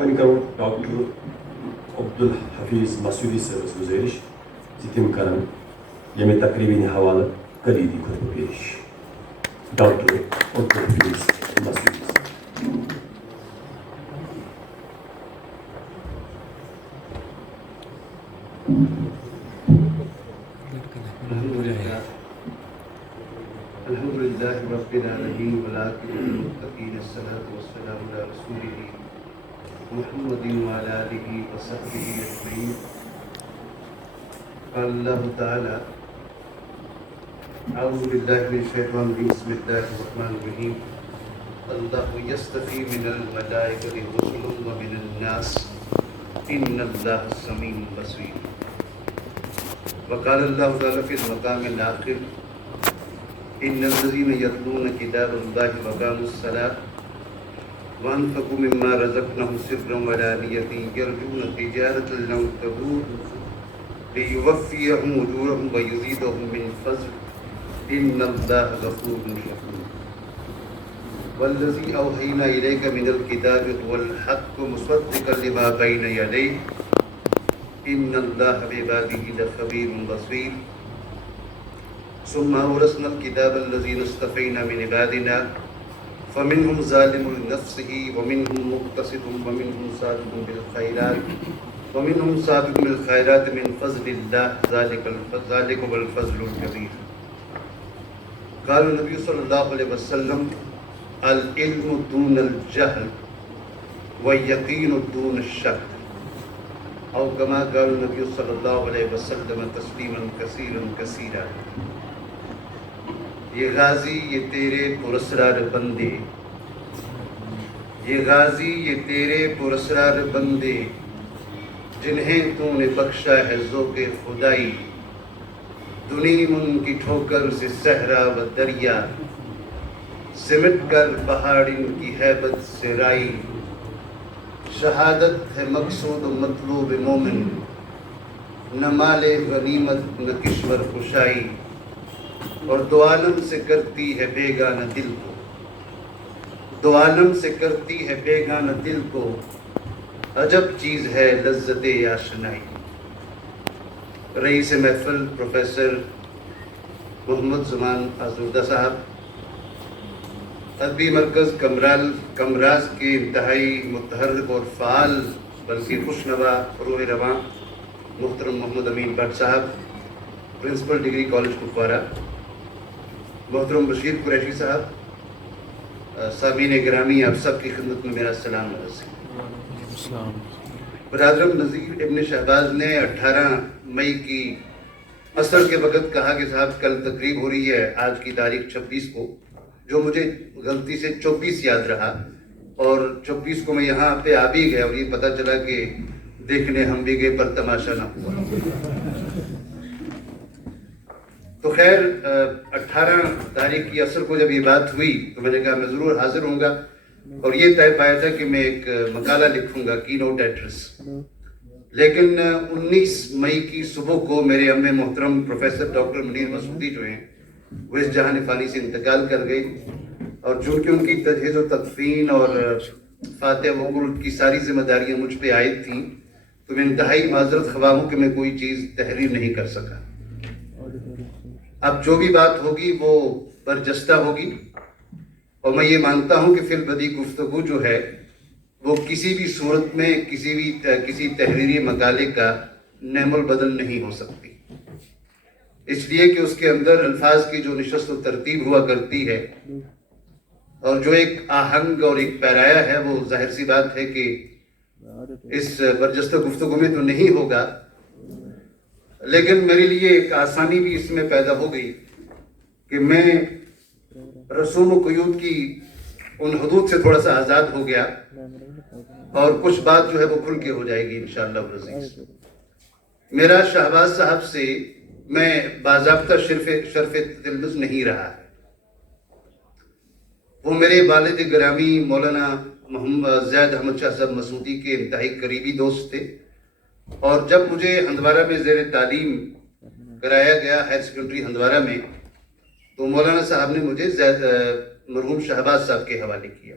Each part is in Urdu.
وۄنۍ کرو ڈاکٹر عبدالحفیظ مسعودی صٲبس گُزٲرِش زِ تِم کرن ییٚمہِ تقریٖبہِ ہِنٛدِ حوالہٕ قلیٖدی خطبہٕ پیش. ڈاکٹر عبدالحفیظ مسعودی. الحمد لله رب العالمين والعاقبة للمتقين الصلاة والسلام على رسوله محمد وعلى آله وصحبه أجمعين. قال الله تعالى أعوذ بالله من الشيطان الرجيم بسم الله الرحمن الرحيم. الله يصطفي من الملائكة رسلا ومن الناس إن الله سميع بصير. وقال الله تعالى في المقام الآخر إن الذين يتلون كتاب الله وأقاموا الصلاة وأنفقوا مما رزقناهم سرا وعلانية يرجون تجارة لن تبور ليوفيهم أجورهم ويزيدهم من فضله إن الله غفور شكور. والذي أوحينا إليك من الكتاب هو الحق مصدقا لما بين يديه إن الله بعباده لخبير بصير. ثم أورثنا الكتاب الذين اصطفينا من عبادنا فمنهم ظالم لنفسه ومنهم مقتصد ومنهم سابق بالخيرات من فضل الله ذلك هو الفضل الكبير. قال النبي صلى الله عليه وسلم العلم دون الجهل واليقين دون الشك أو كما قال النبي صلى الله عليه وسلم تسليما كثيرا كثيرا. یہ غازی یہ تیرے پراسرار بندے، یہ غازی یہ تیرے پراسرار بندے جنہیں تو نے بخشا ہے ذوق خدائی. دنیم ان کی ٹھوکر سے صحرا و دریا سمٹ کر پہاڑ ان کی ہیبت سے رائی. شہادت ہے مقصود و مطلوب مومن نہ مال غنیمت نہ کشور خوشائی. اور دو عالم سے کرتی ہے بیگانہ دل کو، دو عالم سے کرتی ہے بیگانہ دل کو عجب چیز ہے لذت آشنائی. رئیس محفل پروفیسر محمد زمان آزردہ صاحب، ادبی مرکز کمراز کے انتہائی متحرک اور فعال بلکہ خوشنوا روح رواں محترم محمد امین بٹ صاحب، پرنسپل ڈگری کالج کپوارہ، محترم بشیر قریشی صاحب، سامعین گرامی، آپ سب کی خدمت میں میرا سلام عرض ہے. برادرم نذیر ابن شہباز نے 18 مئی کی عصر کے وقت کہا کہ صاحب کل تقریب ہو رہی ہے آج کی تاریخ 26 کو، جو مجھے غلطی سے 24 یاد رہا اور 24 کو میں یہاں پہ آ بھی گیا اور یہ پتہ چلا کہ دیکھنے ہم بھی گئے پر تماشا نہ ہوا. تو خیر 18 تاریخ کی عصر کو جب یہ بات ہوئی تو میں نے کہا میں ضرور حاضر ہوں گا اور یہ طے پایا تھا کہ میں ایک مقالہ لکھوں گا کی نوٹ ایڈریس. لیکن 19 مئی کی صبح کو میرے ام محترم پروفیسر ڈاکٹر منیر مسعودی جو ہیں وہ اس جہان فانی سے انتقال کر گئی اور چونکہ ان کی تجہیز و تدفین اور فاتح وقول کی ساری ذمہ داریاں مجھ پہ عائد تھیں تو میں انتہائی معذرت خواہ ہوں کہ میں کوئی چیز تحریر نہیں کر سکا. اب جو بھی بات ہوگی وہ برجستہ ہوگی اور میں یہ مانتا ہوں کہ فی البدی گفتگو جو ہے وہ کسی بھی صورت میں کسی تحریری مقالے کا نعم البدل نہیں ہو سکتی، اس لیے کہ اس کے اندر الفاظ کی جو نشست و ترتیب ہوا کرتی ہے اور جو ایک آہنگ اور ایک پیرایا ہے وہ ظاہر سی بات ہے کہ اس برجستہ گفتگو میں تو نہیں ہوگا. لیکن میرے لیے ایک آسانی بھی اس میں پیدا ہو گئی کہ میں رسوم و قیود کی ان حدود سے تھوڑا سا آزاد ہو گیا اور کچھ بات جو ہے وہ کھل کے ہو جائے گی انشاءاللہ العزیز. میرا شہباز صاحب سے میں باضابطہ شرف تلمذ نہیں رہا ہے. وہ میرے والد گرامی مولانا محمد زید احمد شاہ صاحب مسعودی کے انتہائی قریبی دوست تھے اور جب مجھے ہندوارہ میں زیر تعلیم کرایا گیا ہائر سیکنڈری ہندوارہ میں تو مولانا صاحب نے مجھے مرحوم شہباز صاحب کے حوالے کیا.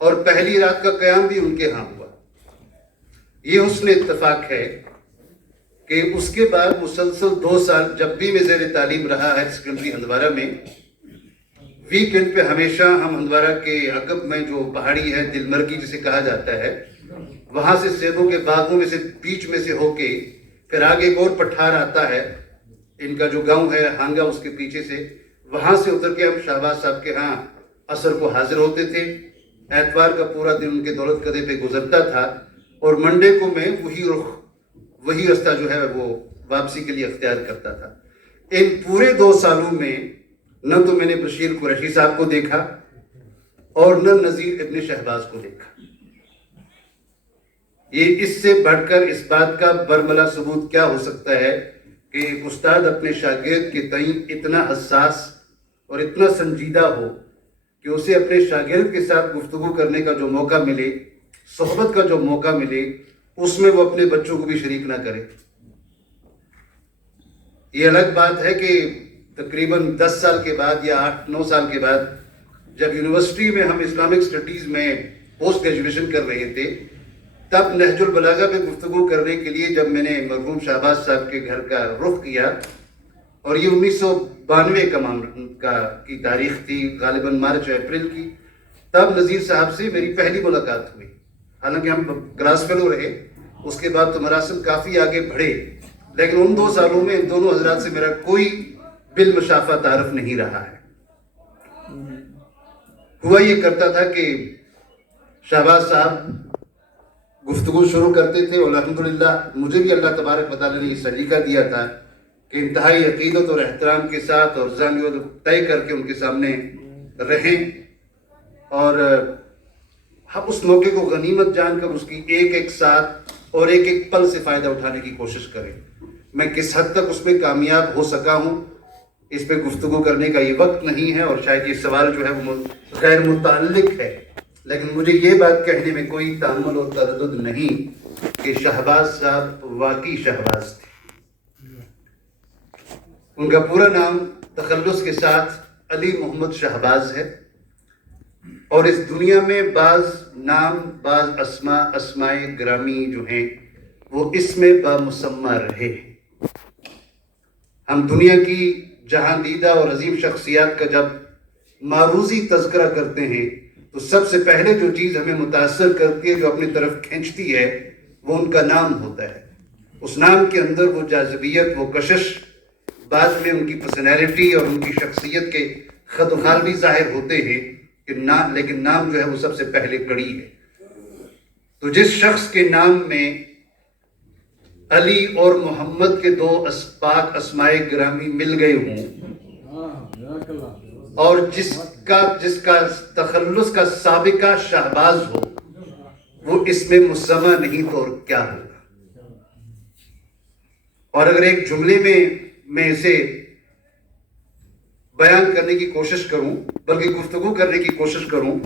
اور پہلی رات کا قیام بھی ان کے ہاں ہوا۔ یہ حسن اتفاق ہے کہ اس کے بعد مسلسل 2 سال جب بھی میں زیر تعلیم رہا ہائر سیکنڈری ہندوارہ میں، ویکینڈ پہ ہمیشہ ہم ہندوارہ کے عقب میں جو پہاڑی ہے دلمرگی جسے کہا جاتا ہے، وہاں سے سیبوں کے باغوں میں سے بیچ میں سے ہو کے پھر آگے ایک اور پٹھار آتا ہے، ان کا جو گاؤں ہے ہانگا اس کے پیچھے سے، وہاں سے اتر کے ہم شہباز صاحب کے ہاں عصر کو حاضر ہوتے تھے۔ اتوار کا پورا دن ان کے دولت قدے پہ گزرتا تھا اور منڈے کو میں وہی رستہ جو ہے وہ واپسی کے لیے اختیار کرتا تھا۔ ان پورے 2 سالوں میں نہ تو میں نے بشیر قریشی صاحب کو دیکھا اور نہ نذیر ابن شہباز کو دیکھا۔ یہ اس سے بڑھ کر اس بات کا برملا ثبوت کیا ہو سکتا ہے کہ ایک استاد اپنے شاگرد کے تئیں اتنا حساس اور اتنا سنجیدہ ہو کہ اسے اپنے شاگرد کے ساتھ گفتگو کرنے کا جو موقع ملے، صحبت کا جو موقع ملے، اس میں وہ اپنے بچوں کو بھی شریک نہ کرے۔ یہ الگ بات ہے کہ تقریباً 10 سال کے بعد یا 8-9 سال کے بعد جب یونیورسٹی میں ہم اسلامک سٹڈیز میں پوسٹ گریجویشن کر رہے تھے، تب نہج البلاغہ پہ گفتگو کرنے کے لیے جب میں نے مرحوم شہباز صاحب کے گھر کا رخ کیا، اور یہ 1992 کی تاریخ تھی، غالباً مارچ اپریل کی، تب نذیر صاحب سے میری پہلی ملاقات ہوئی۔ حالانکہ ہم کلاس فیلو رہے، اس کے بعد تو مراسم کافی آگے بڑھے، لیکن ان 2 سالوں میں ان دونوں حضرات سے میرا کوئی بالمشافہ تعارف نہیں رہا ہے۔ ہوا یہ کرتا تھا کہ شہباز صاحب گفتگو شروع کرتے تھے اور الحمدللہ مجھے بھی اللہ تبارک و تعالیٰ نے یہ سلیقہ دیا تھا کہ انتہائی عقیدت اور احترام کے ساتھ اور ذہن طے کر کے ان کے سامنے رہیں، اور ہم اس موقع کو غنیمت جان کر اس کی ایک ایک ساتھ اور ایک ایک پل سے فائدہ اٹھانے کی کوشش کریں۔ میں کس حد تک اس میں کامیاب ہو سکا ہوں، اس پہ گفتگو کرنے کا یہ وقت نہیں ہے، اور شاید یہ سوال جو ہے وہ غیر متعلق ہے، لیکن مجھے یہ بات کہنے میں کوئی تأمل اور تردد نہیں کہ شہباز صاحب واقعی شہباز تھے۔ ان کا پورا نام تخلص کے ساتھ علی محمد شہباز ہے، اور اس دنیا میں بعض نام، بعض اسماء گرامی جو ہیں وہ اسم بامسمى رہے۔ ہم دنیا کی جہاں دیدہ اور عظیم شخصیات کا جب معروضی تذکرہ کرتے ہیں تو سب سے پہلے جو چیز ہمیں متاثر کرتی ہے، جو اپنی طرف کھینچتی ہے، وہ ان کا نام ہوتا ہے۔ اس نام کے اندر وہ جاذبیت، وہ کشش، بعد میں ان کی پرسنالٹی اور ان کی شخصیت کے خد و خال بھی ظاہر ہوتے ہیں کہ لیکن نام جو ہے وہ سب سے پہلے کڑی ہے۔ تو جس شخص کے نام میں علی اور محمد کے 2 پاک اسماء گرامی مل گئے ہوں، اور جس کا تخلص کا سابقہ شہباز ہو، وہ اس میں مسمى نہیں تو اور کیا ہوگا۔ اور اگر ایک جملے میں اسے بیان کرنے کی کوشش کروں، بلکہ گفتگو کرنے کی کوشش کروں،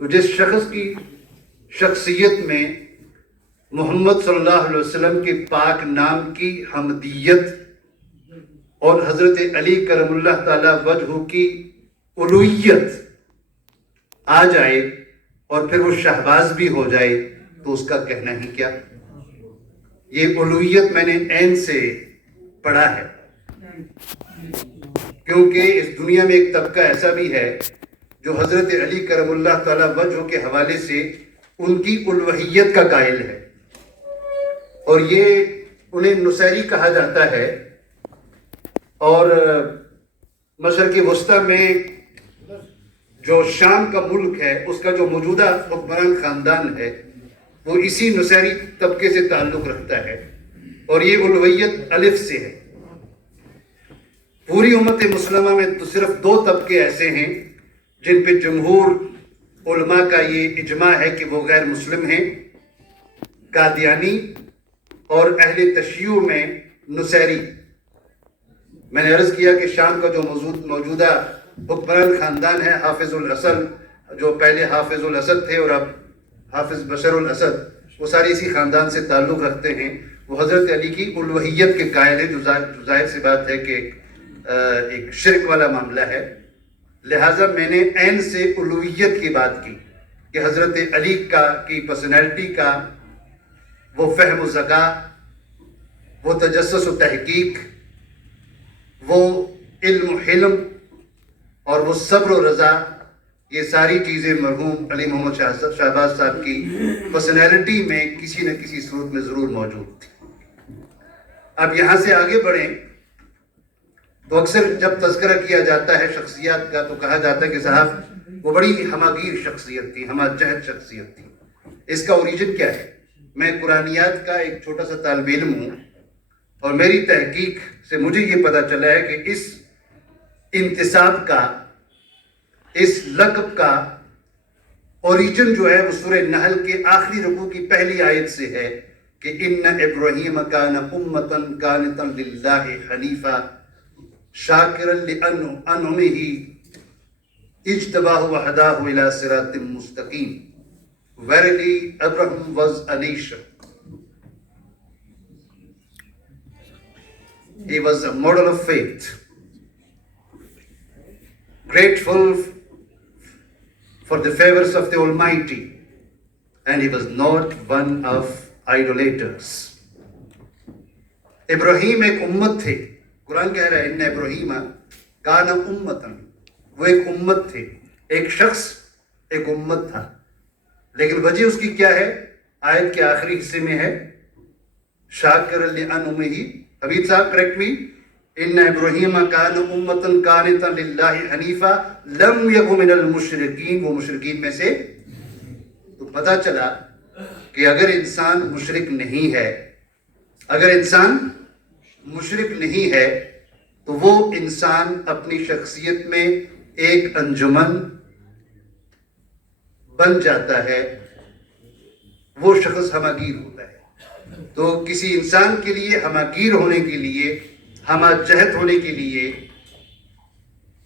تو جس شخص کی شخصیت میں محمد صلی اللہ علیہ وسلم کے پاک نام کی حمدیت اور حضرت علی کرم اللہ تعالی وجہ کی الوہیت آ جائے اور پھر وہ شہباز بھی ہو جائے تو اس کا کہنا ہی کیا۔ یہ الوہیت میں نے عین سے پڑھا ہے، کیونکہ اس دنیا میں ایک طبقہ ایسا بھی ہے جو حضرت علی کرم اللہ تعالی وجہ کے حوالے سے ان کی الوہیت کا قائل ہے، اور یہ انہیں نصیری کہا جاتا ہے۔ اور مشرق وسطیٰ میں جو شام کا ملک ہے، اس کا جو موجودہ حکمران خاندان ہے، وہ اسی نصیری طبقے سے تعلق رکھتا ہے، اور یہ الوہیت الف سے ہے۔ پوری امت مسلمہ میں تو صرف 2 طبقے ایسے ہیں جن پہ جمہور علماء کا یہ اجماع ہے کہ وہ غیر مسلم ہیں، قادیانی اور اہل تشیع میں نصیری۔ میں نے عرض کیا کہ شام کا جو موجودہ حکمران خاندان ہے، حافظ الاسد، جو پہلے حافظ الاسد تھے اور اب حافظ بشر الاسد، وہ ساری اسی خاندان سے تعلق رکھتے ہیں۔ وہ حضرت علی کی الوہیت کے قائل ہیں، جو ظاہر سی بات ہے کہ ایک شرک والا معاملہ ہے، لہٰذا میں نے عین سے الوہیت کی بات کی کہ حضرت علی کی پرسنالٹی کا وہ فہم و ذکا، وہ تجسس و تحقیق، وہ علم و حلم اور وہ صبر و رضا، یہ ساری چیزیں مرحوم علی محمد شہباز صاحب کی پرسنالٹی میں کسی نہ کسی صورت میں ضرور موجود تھی۔ اب یہاں سے آگے بڑھیں تو اکثر جب تذکرہ کیا جاتا ہے شخصیات کا تو کہا جاتا ہے کہ صاحب وہ بڑی ہماگیر شخصیت تھی، ہمہ جہت شخصیت تھی۔ اس کا اوریجن کیا ہے؟ میں قرآنیات کا ایک چھوٹا سا طالب علم ہوں، اور میری تحقیق سے مجھے یہ پتہ چلا ہے کہ اس انتساب کا، اس لقب کا اوریجن جو ہے وہ سورہ نحل کے آخری رکوع کی پہلی آیت سے ہے کہ ان ابراہیم کان امۃ قانتا للہ حنیفا شاکرا لانعمہ اجتباہ وہداہ الی صراط مستقیم۔ Verily Abraham was a nation. He was a model of faith, grateful for the favors of the Almighty, and he was not one of idolaters. ابراہیم ایک امت تھے، قرآن کہہ رہا ہے ان ابراہیم کان امتن، وہ ایک امت تھے، ایک شخص ایک امت تھا، لیکن وجہ اس کی کیا ہے؟ آیت کے آخری حصے میں ہے شاکر لانعمہ۔ حبیب صاحب کریکٹ می، ان ابراہیم کان امۃ قانتا للہ حنیفا لم یک من المشرکین، وہ مشرکین میں سے۔ تو پتہ چلا کہ اگر انسان مشرک نہیں ہے، اگر انسان مشرک نہیں ہے تو وہ انسان اپنی شخصیت میں ایک انجمن بن جاتا ہے، وہ شخص ہماگیر ہوتا ہے۔ تو کسی انسان کے لیے ہماگیر ہونے کے لیے، ہمہ جہت ہونے کے لیے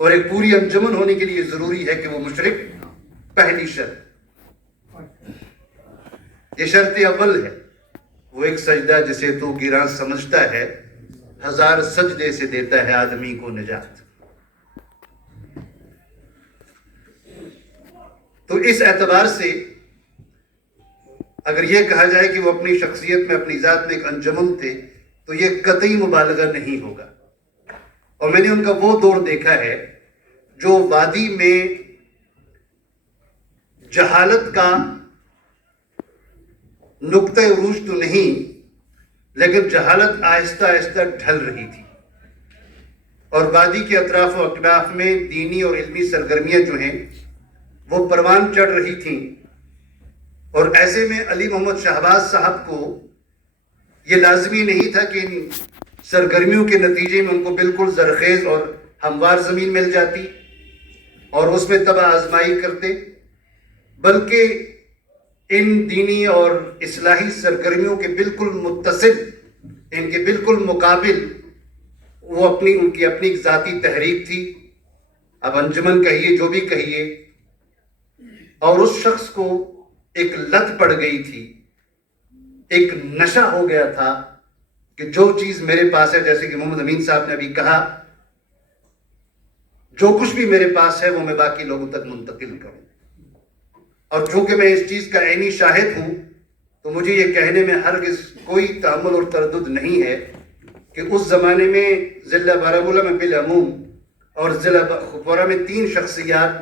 اور ایک پوری انجمن ہونے کے لیے ضروری ہے کہ وہ مشرک، پہلی شرط، یہ شرط اول ہے۔ وہ ایک سجدہ جسے تو گراں سمجھتا ہے، ہزار سجدے سے دیتا ہے آدمی کو نجات۔ تو اس اعتبار سے اگر یہ کہا جائے کہ وہ اپنی شخصیت میں، اپنی ذات میں ایک انجمن تھے تو یہ قطعی مبالغہ نہیں ہوگا۔ اور میں نے ان کا وہ دور دیکھا ہے جو وادی میں جہالت کا نقطہ عروج تو نہیں، لیکن جہالت آہستہ آہستہ ڈھل رہی تھی، اور وادی کے اطراف و اکناف میں دینی اور علمی سرگرمیاں جو ہیں وہ پروان چڑھ رہی تھیں۔ اور ایسے میں علی محمد شہباز صاحب کو یہ لازمی نہیں تھا کہ ان سرگرمیوں کے نتیجے میں ان کو بالکل زرخیز اور ہموار زمین مل جاتی اور اس میں تباہ آزمائی کرتے، بلکہ ان دینی اور اصلاحی سرگرمیوں کے بالکل متصل، ان کے بالکل مقابل وہ ان کی اپنی ذاتی تحریک تھی، اب انجمن کہیے جو بھی کہیے، اور اس شخص کو ایک لت پڑ گئی تھی، ایک نشہ ہو گیا تھا کہ جو چیز میرے پاس ہے، جیسے کہ محمد امین صاحب نے ابھی کہا، جو کچھ بھی میرے پاس ہے وہ میں باقی لوگوں تک منتقل کروں۔ اور چونکہ میں اس چیز کا عینی شاہد ہوں تو مجھے یہ کہنے میں ہرگز کوئی تأمل اور تردد نہیں ہے کہ اس زمانے میں ضلع بارہمولہ میں بالعموم اور ضلع کپورہ میں 3 شخصیات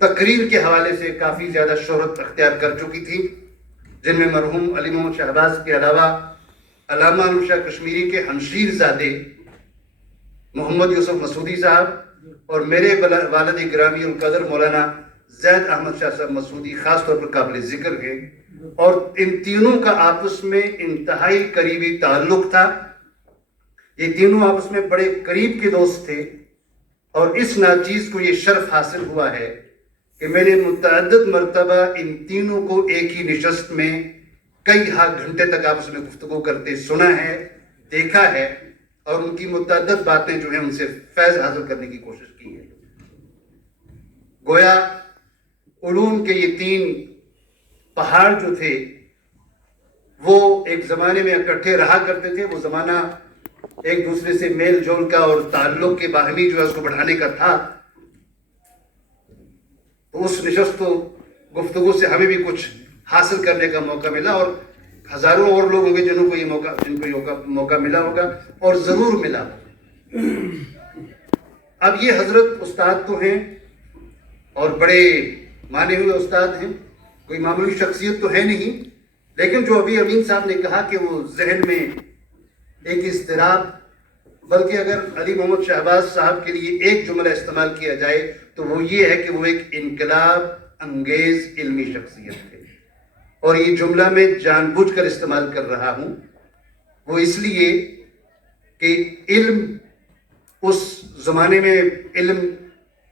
تقریر کے حوالے سے کافی زیادہ شہرت اختیار کر چکی تھی، جن میں مرحوم علی محمد شہباز کے علاوہ علامہ انور شاہ کشمیری کے ہمشیر زادے محمد یوسف مسعودی صاحب اور میرے والد گرامی القدر مولانا زید احمد شاہ صاحب مسعودی خاص طور پر قابل ذکر ہیں، اور ان تینوں کا آپس میں انتہائی قریبی تعلق تھا۔ یہ تینوں آپس میں بڑے قریب کے دوست تھے، اور اس ناچیز کو یہ شرف حاصل ہوا ہے کہ میں نے متعدد مرتبہ ان تینوں کو ایک ہی نشست میں کئی گھنٹے تک آپس میں گفتگو کرتے سنا ہے، دیکھا ہے، اور ان کی متعدد باتیں جو ہیں ان سے فیض حاصل کرنے کی کوشش کی ہے۔ گویا علوم کے یہ 3 پہاڑ جو تھے وہ ایک زمانے میں اکٹھے رہا کرتے تھے، وہ زمانہ ایک دوسرے سے میل جول کا اور تعلق کے باہمی جو ہے اس کو بڑھانے کا تھا۔ تو اس نشست و گفتگو سے ہمیں بھی کچھ حاصل کرنے کا موقع ملا، اور ہزاروں اور لوگ ہوں گے جن کو یہ موقع ملا ہوگا اور ضرور ملا ہوگا۔ اب یہ حضرت استاد تو ہیں اور بڑے مانے ہوئے استاد ہیں، کوئی معمولی شخصیت تو ہے نہیں، لیکن جو ابھی امین صاحب نے کہا کہ وہ ذہن میں ایک اضطراب، بلکہ اگر علی محمد شہباز صاحب کے لیے ایک جملہ استعمال کیا جائے تو وہ یہ ہے کہ وہ ایک انقلاب انگیز علمی شخصیت ہے، اور یہ جملہ میں جان بوجھ کر استعمال کر رہا ہوں، وہ اس لیے کہ علم، اس زمانے میں علم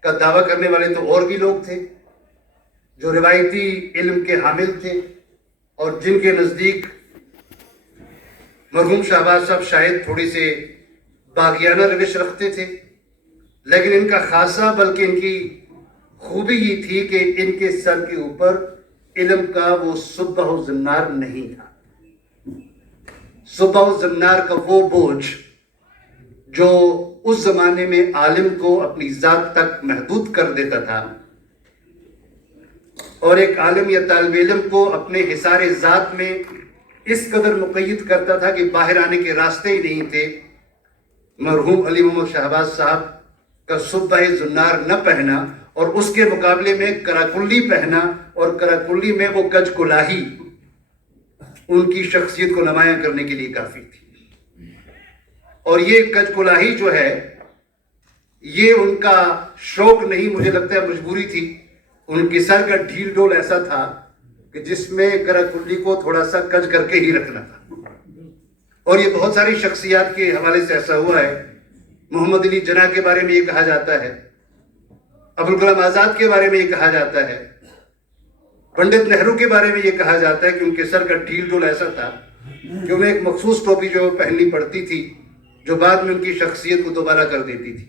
کا دعویٰ کرنے والے تو اور بھی لوگ تھے جو روایتی علم کے حامل تھے، اور جن کے نزدیک مرحوم شہباز صاحب شاید تھوڑی سے باغیانہ روش رکھتے تھے، لیکن ان کا خاصہ بلکہ ان کی خوبی یہ تھی کہ ان کے سر کے اوپر علم کا وہ صبح و زنار نہیں تھا، صبح و زنار کا وہ بوجھ جو اس زمانے میں عالم کو اپنی ذات تک محدود کر دیتا تھا، اور ایک عالم یا طالب علم کو اپنے حصار ذات میں اس قدر مقید کرتا تھا کہ باہر آنے کے راستے ہی نہیں تھے۔ مرحوم علی محمد شہباز صاحب کا صبح زنار نہ پہنا اور اس کے مقابلے میں کراکلی پہنا، اور کراکلی میں وہ کج کلاہی ان کی شخصیت کو نمایاں کرنے کے لیے کافی تھی، اور یہ کج کلاہی جو ہے یہ ان کا شوق نہیں، مجھے لگتا ہے مجبوری تھی۔ ان کے سر کا ڈھیل ڈول ایسا تھا کہ جس میں کراکلی کو تھوڑا سا کج کر کے ہی رکھنا تھا، اور یہ بہت ساری شخصیات کے حوالے سے ایسا ہوا ہے۔ محمد علی جناح کے بارے میں یہ کہا جاتا ہے، ابوالکلام آزاد کے بارے میں یہ کہا جاتا ہے، پنڈت نہرو کے بارے میں یہ کہا جاتا ہے کہ ان کے سر کا ڈھیل ڈول ایسا تھا کہ انہیں ایک مخصوص ٹوپی جو پہننی پڑتی تھی جو بعد میں ان کی شخصیت کو دوبارہ کر دیتی تھی۔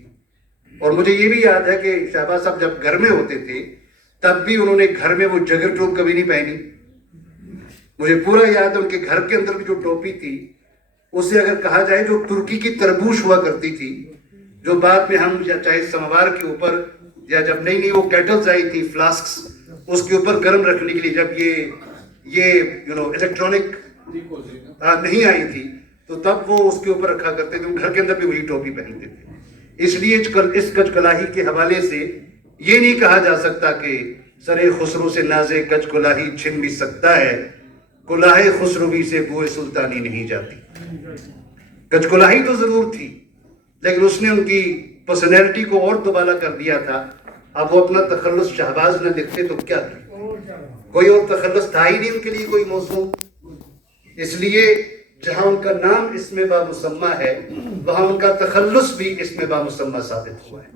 اور مجھے یہ بھی یاد ہے کہ شہباز صاحب جب گھر میں ہوتے تھے تب بھی انہوں نے گھر میں وہ جگر ٹوپ کبھی نہیں پہنی۔ مجھے پورا یاد ہے ان کے گھر کے اندر بھی جو ٹوپی تھی اسے اگر کہا جائے جو ترکی کی تربوش ہوا کرتی تھی، جو بعد میں ہم چاہے سموار کے اوپر یا جب نئی نئی وہ کیٹلز آئی تھی فلاسکس اس کے اوپر گرم رکھنے کے لیے، جب یہ الیکٹرانک نہیں آئی تھی تو تب وہ اس کے اوپر رکھا کرتے تھے، گھر کے اندر بھی وہی ٹوپی پہنتے تھے۔ اس لیے اس کج کلاہی کے حوالے سے یہ نہیں کہا جا سکتا کہ سر خسرو سے ناز کج کلاہی چھن بھی سکتا ہے، کلاہ خسروی سے بوئے سلطانی نہیں جاتی۔ کج کلاہی تو ضرور تھی، لیکن اس نے ان کی پرسنالٹی کو اور دوبالا کر دیا تھا۔ اب وہ اپنا تخلص شہباز نہ لکھتے تو کیا تھا، کوئی اور تخلص تھا ہی نہیں ان کے لیے کوئی موضوع، اس لیے جہاں ان کا نام اسم بامسمہ ہے وہاں ان کا تخلص بھی اسم بامسمہ ثابت ہوا ہے۔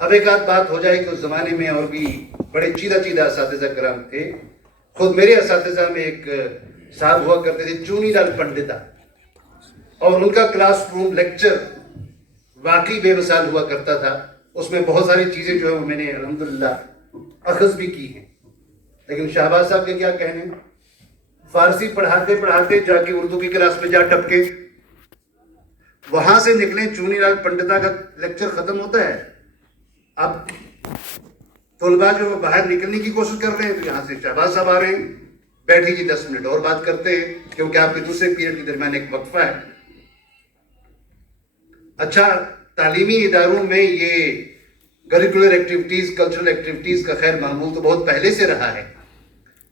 اب ایک آدھ بات ہو جائے کہ اس زمانے میں اور بھی بڑے چیدہ چیدہ اساتذہ کرام تھے۔ خود میرے اساتذہ میں ایک صاحب ہوا کرتے تھے چونی لال پنڈتا، اور ان کا کلاس روم لیکچر واقعی بے مثال ہوا کرتا تھا۔ اس میں بہت ساری چیزیں جو ہے میں نے الحمدللہ اخذ بھی کی ہیں، لیکن شہباز صاحب کے کیا کہنے، فارسی پڑھاتے پڑھاتے جا کے اردو کی کلاس میں جا ٹپکے، وہاں سے نکلیں چونی لال پنڈتا کا لیکچر ختم ہوتا ہے، اب طلباء جو باہر نکلنے کی کوشش کر رہے ہیں تو یہاں سے شہباز صاحب آ رہے ہیں، بیٹھے جی 10 منٹ اور بات کرتے ہیں کیونکہ آپ کے دوسرے پیریڈ کے درمیان ایک وقفہ ہے۔ اچھا، تعلیمی اداروں میں یہ کریکولر ایکٹیویٹیز، کلچرل ایکٹیویٹیز کا خیر معمول تو بہت پہلے سے رہا ہے،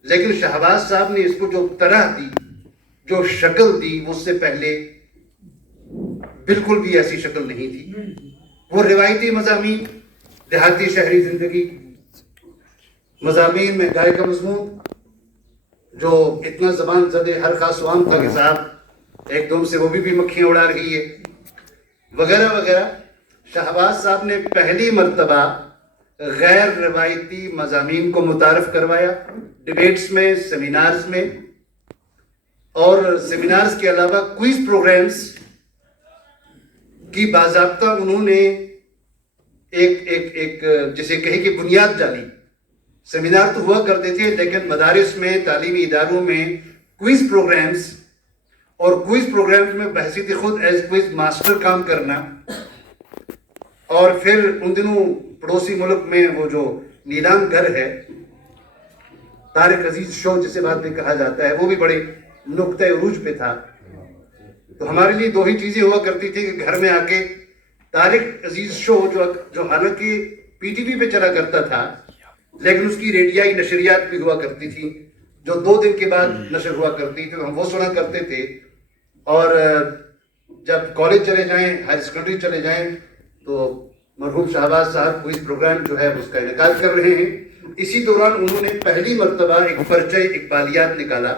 لیکن شہباز صاحب نے اس کو جو طرح دی، جو شکل دی، اس سے پہلے بالکل بھی ایسی شکل نہیں تھی۔ وہ روایتی مضامین، دیہاتی شہری زندگی، مضامین میں گائے کا مضمون جو اتنا زبان زدے ہر خاص عام تھا کہ صاحب ایک دم سے وہ بھی مکھیاں اڑا رہی ہے وغیرہ وغیرہ۔ شہباز صاحب نے پہلی مرتبہ غیر روایتی مضامین کو متعارف کروایا ڈیبیٹس میں، سیمینارز میں، اور سیمینارز کے علاوہ کوئز پروگرامز کی باضابطہ انہوں نے ایک جسے کہیں کہ بنیاد ڈالی۔ سیمینار تو ہوا کرتے تھے لیکن مدارس میں، تعلیمی اداروں میں کوئز پروگرامز، اور کوئز پروگرامز میں بحثیت خود ایز کوئز ماسٹر کام کرنا، اور پھر ان دنوں پڑوسی ملک میں وہ جو نیلام گھر ہے، طارق عزیز شو جسے بعد میں کہا جاتا ہے، وہ بھی بڑے نقطۂ عروج پہ تھا. تو ہمارے لیے دو ہی چیزیں ہوا کرتی تھی کہ گھر میں آ کے طارق عزیز شو جو حالانکہ پی ٹی وی پہ چلا کرتا تھا لیکن اس کی ریڈیائی نشریات بھی ہوا کرتی تھی جو 2 دن کے بعد نشر ہوا کرتی تھی، تو ہم وہ سنا کرتے تھے. اور جب کالج چلے جائیں، ہائی سیکنڈری چلے جائیں، تو مرحوم شہباز صاحب کوئی پروگرام جو ہے اس کا انعقاد کر رہے ہیں. اسی دوران انہوں نے پہلی مرتبہ ایک پرچہ اقبالیات نکالا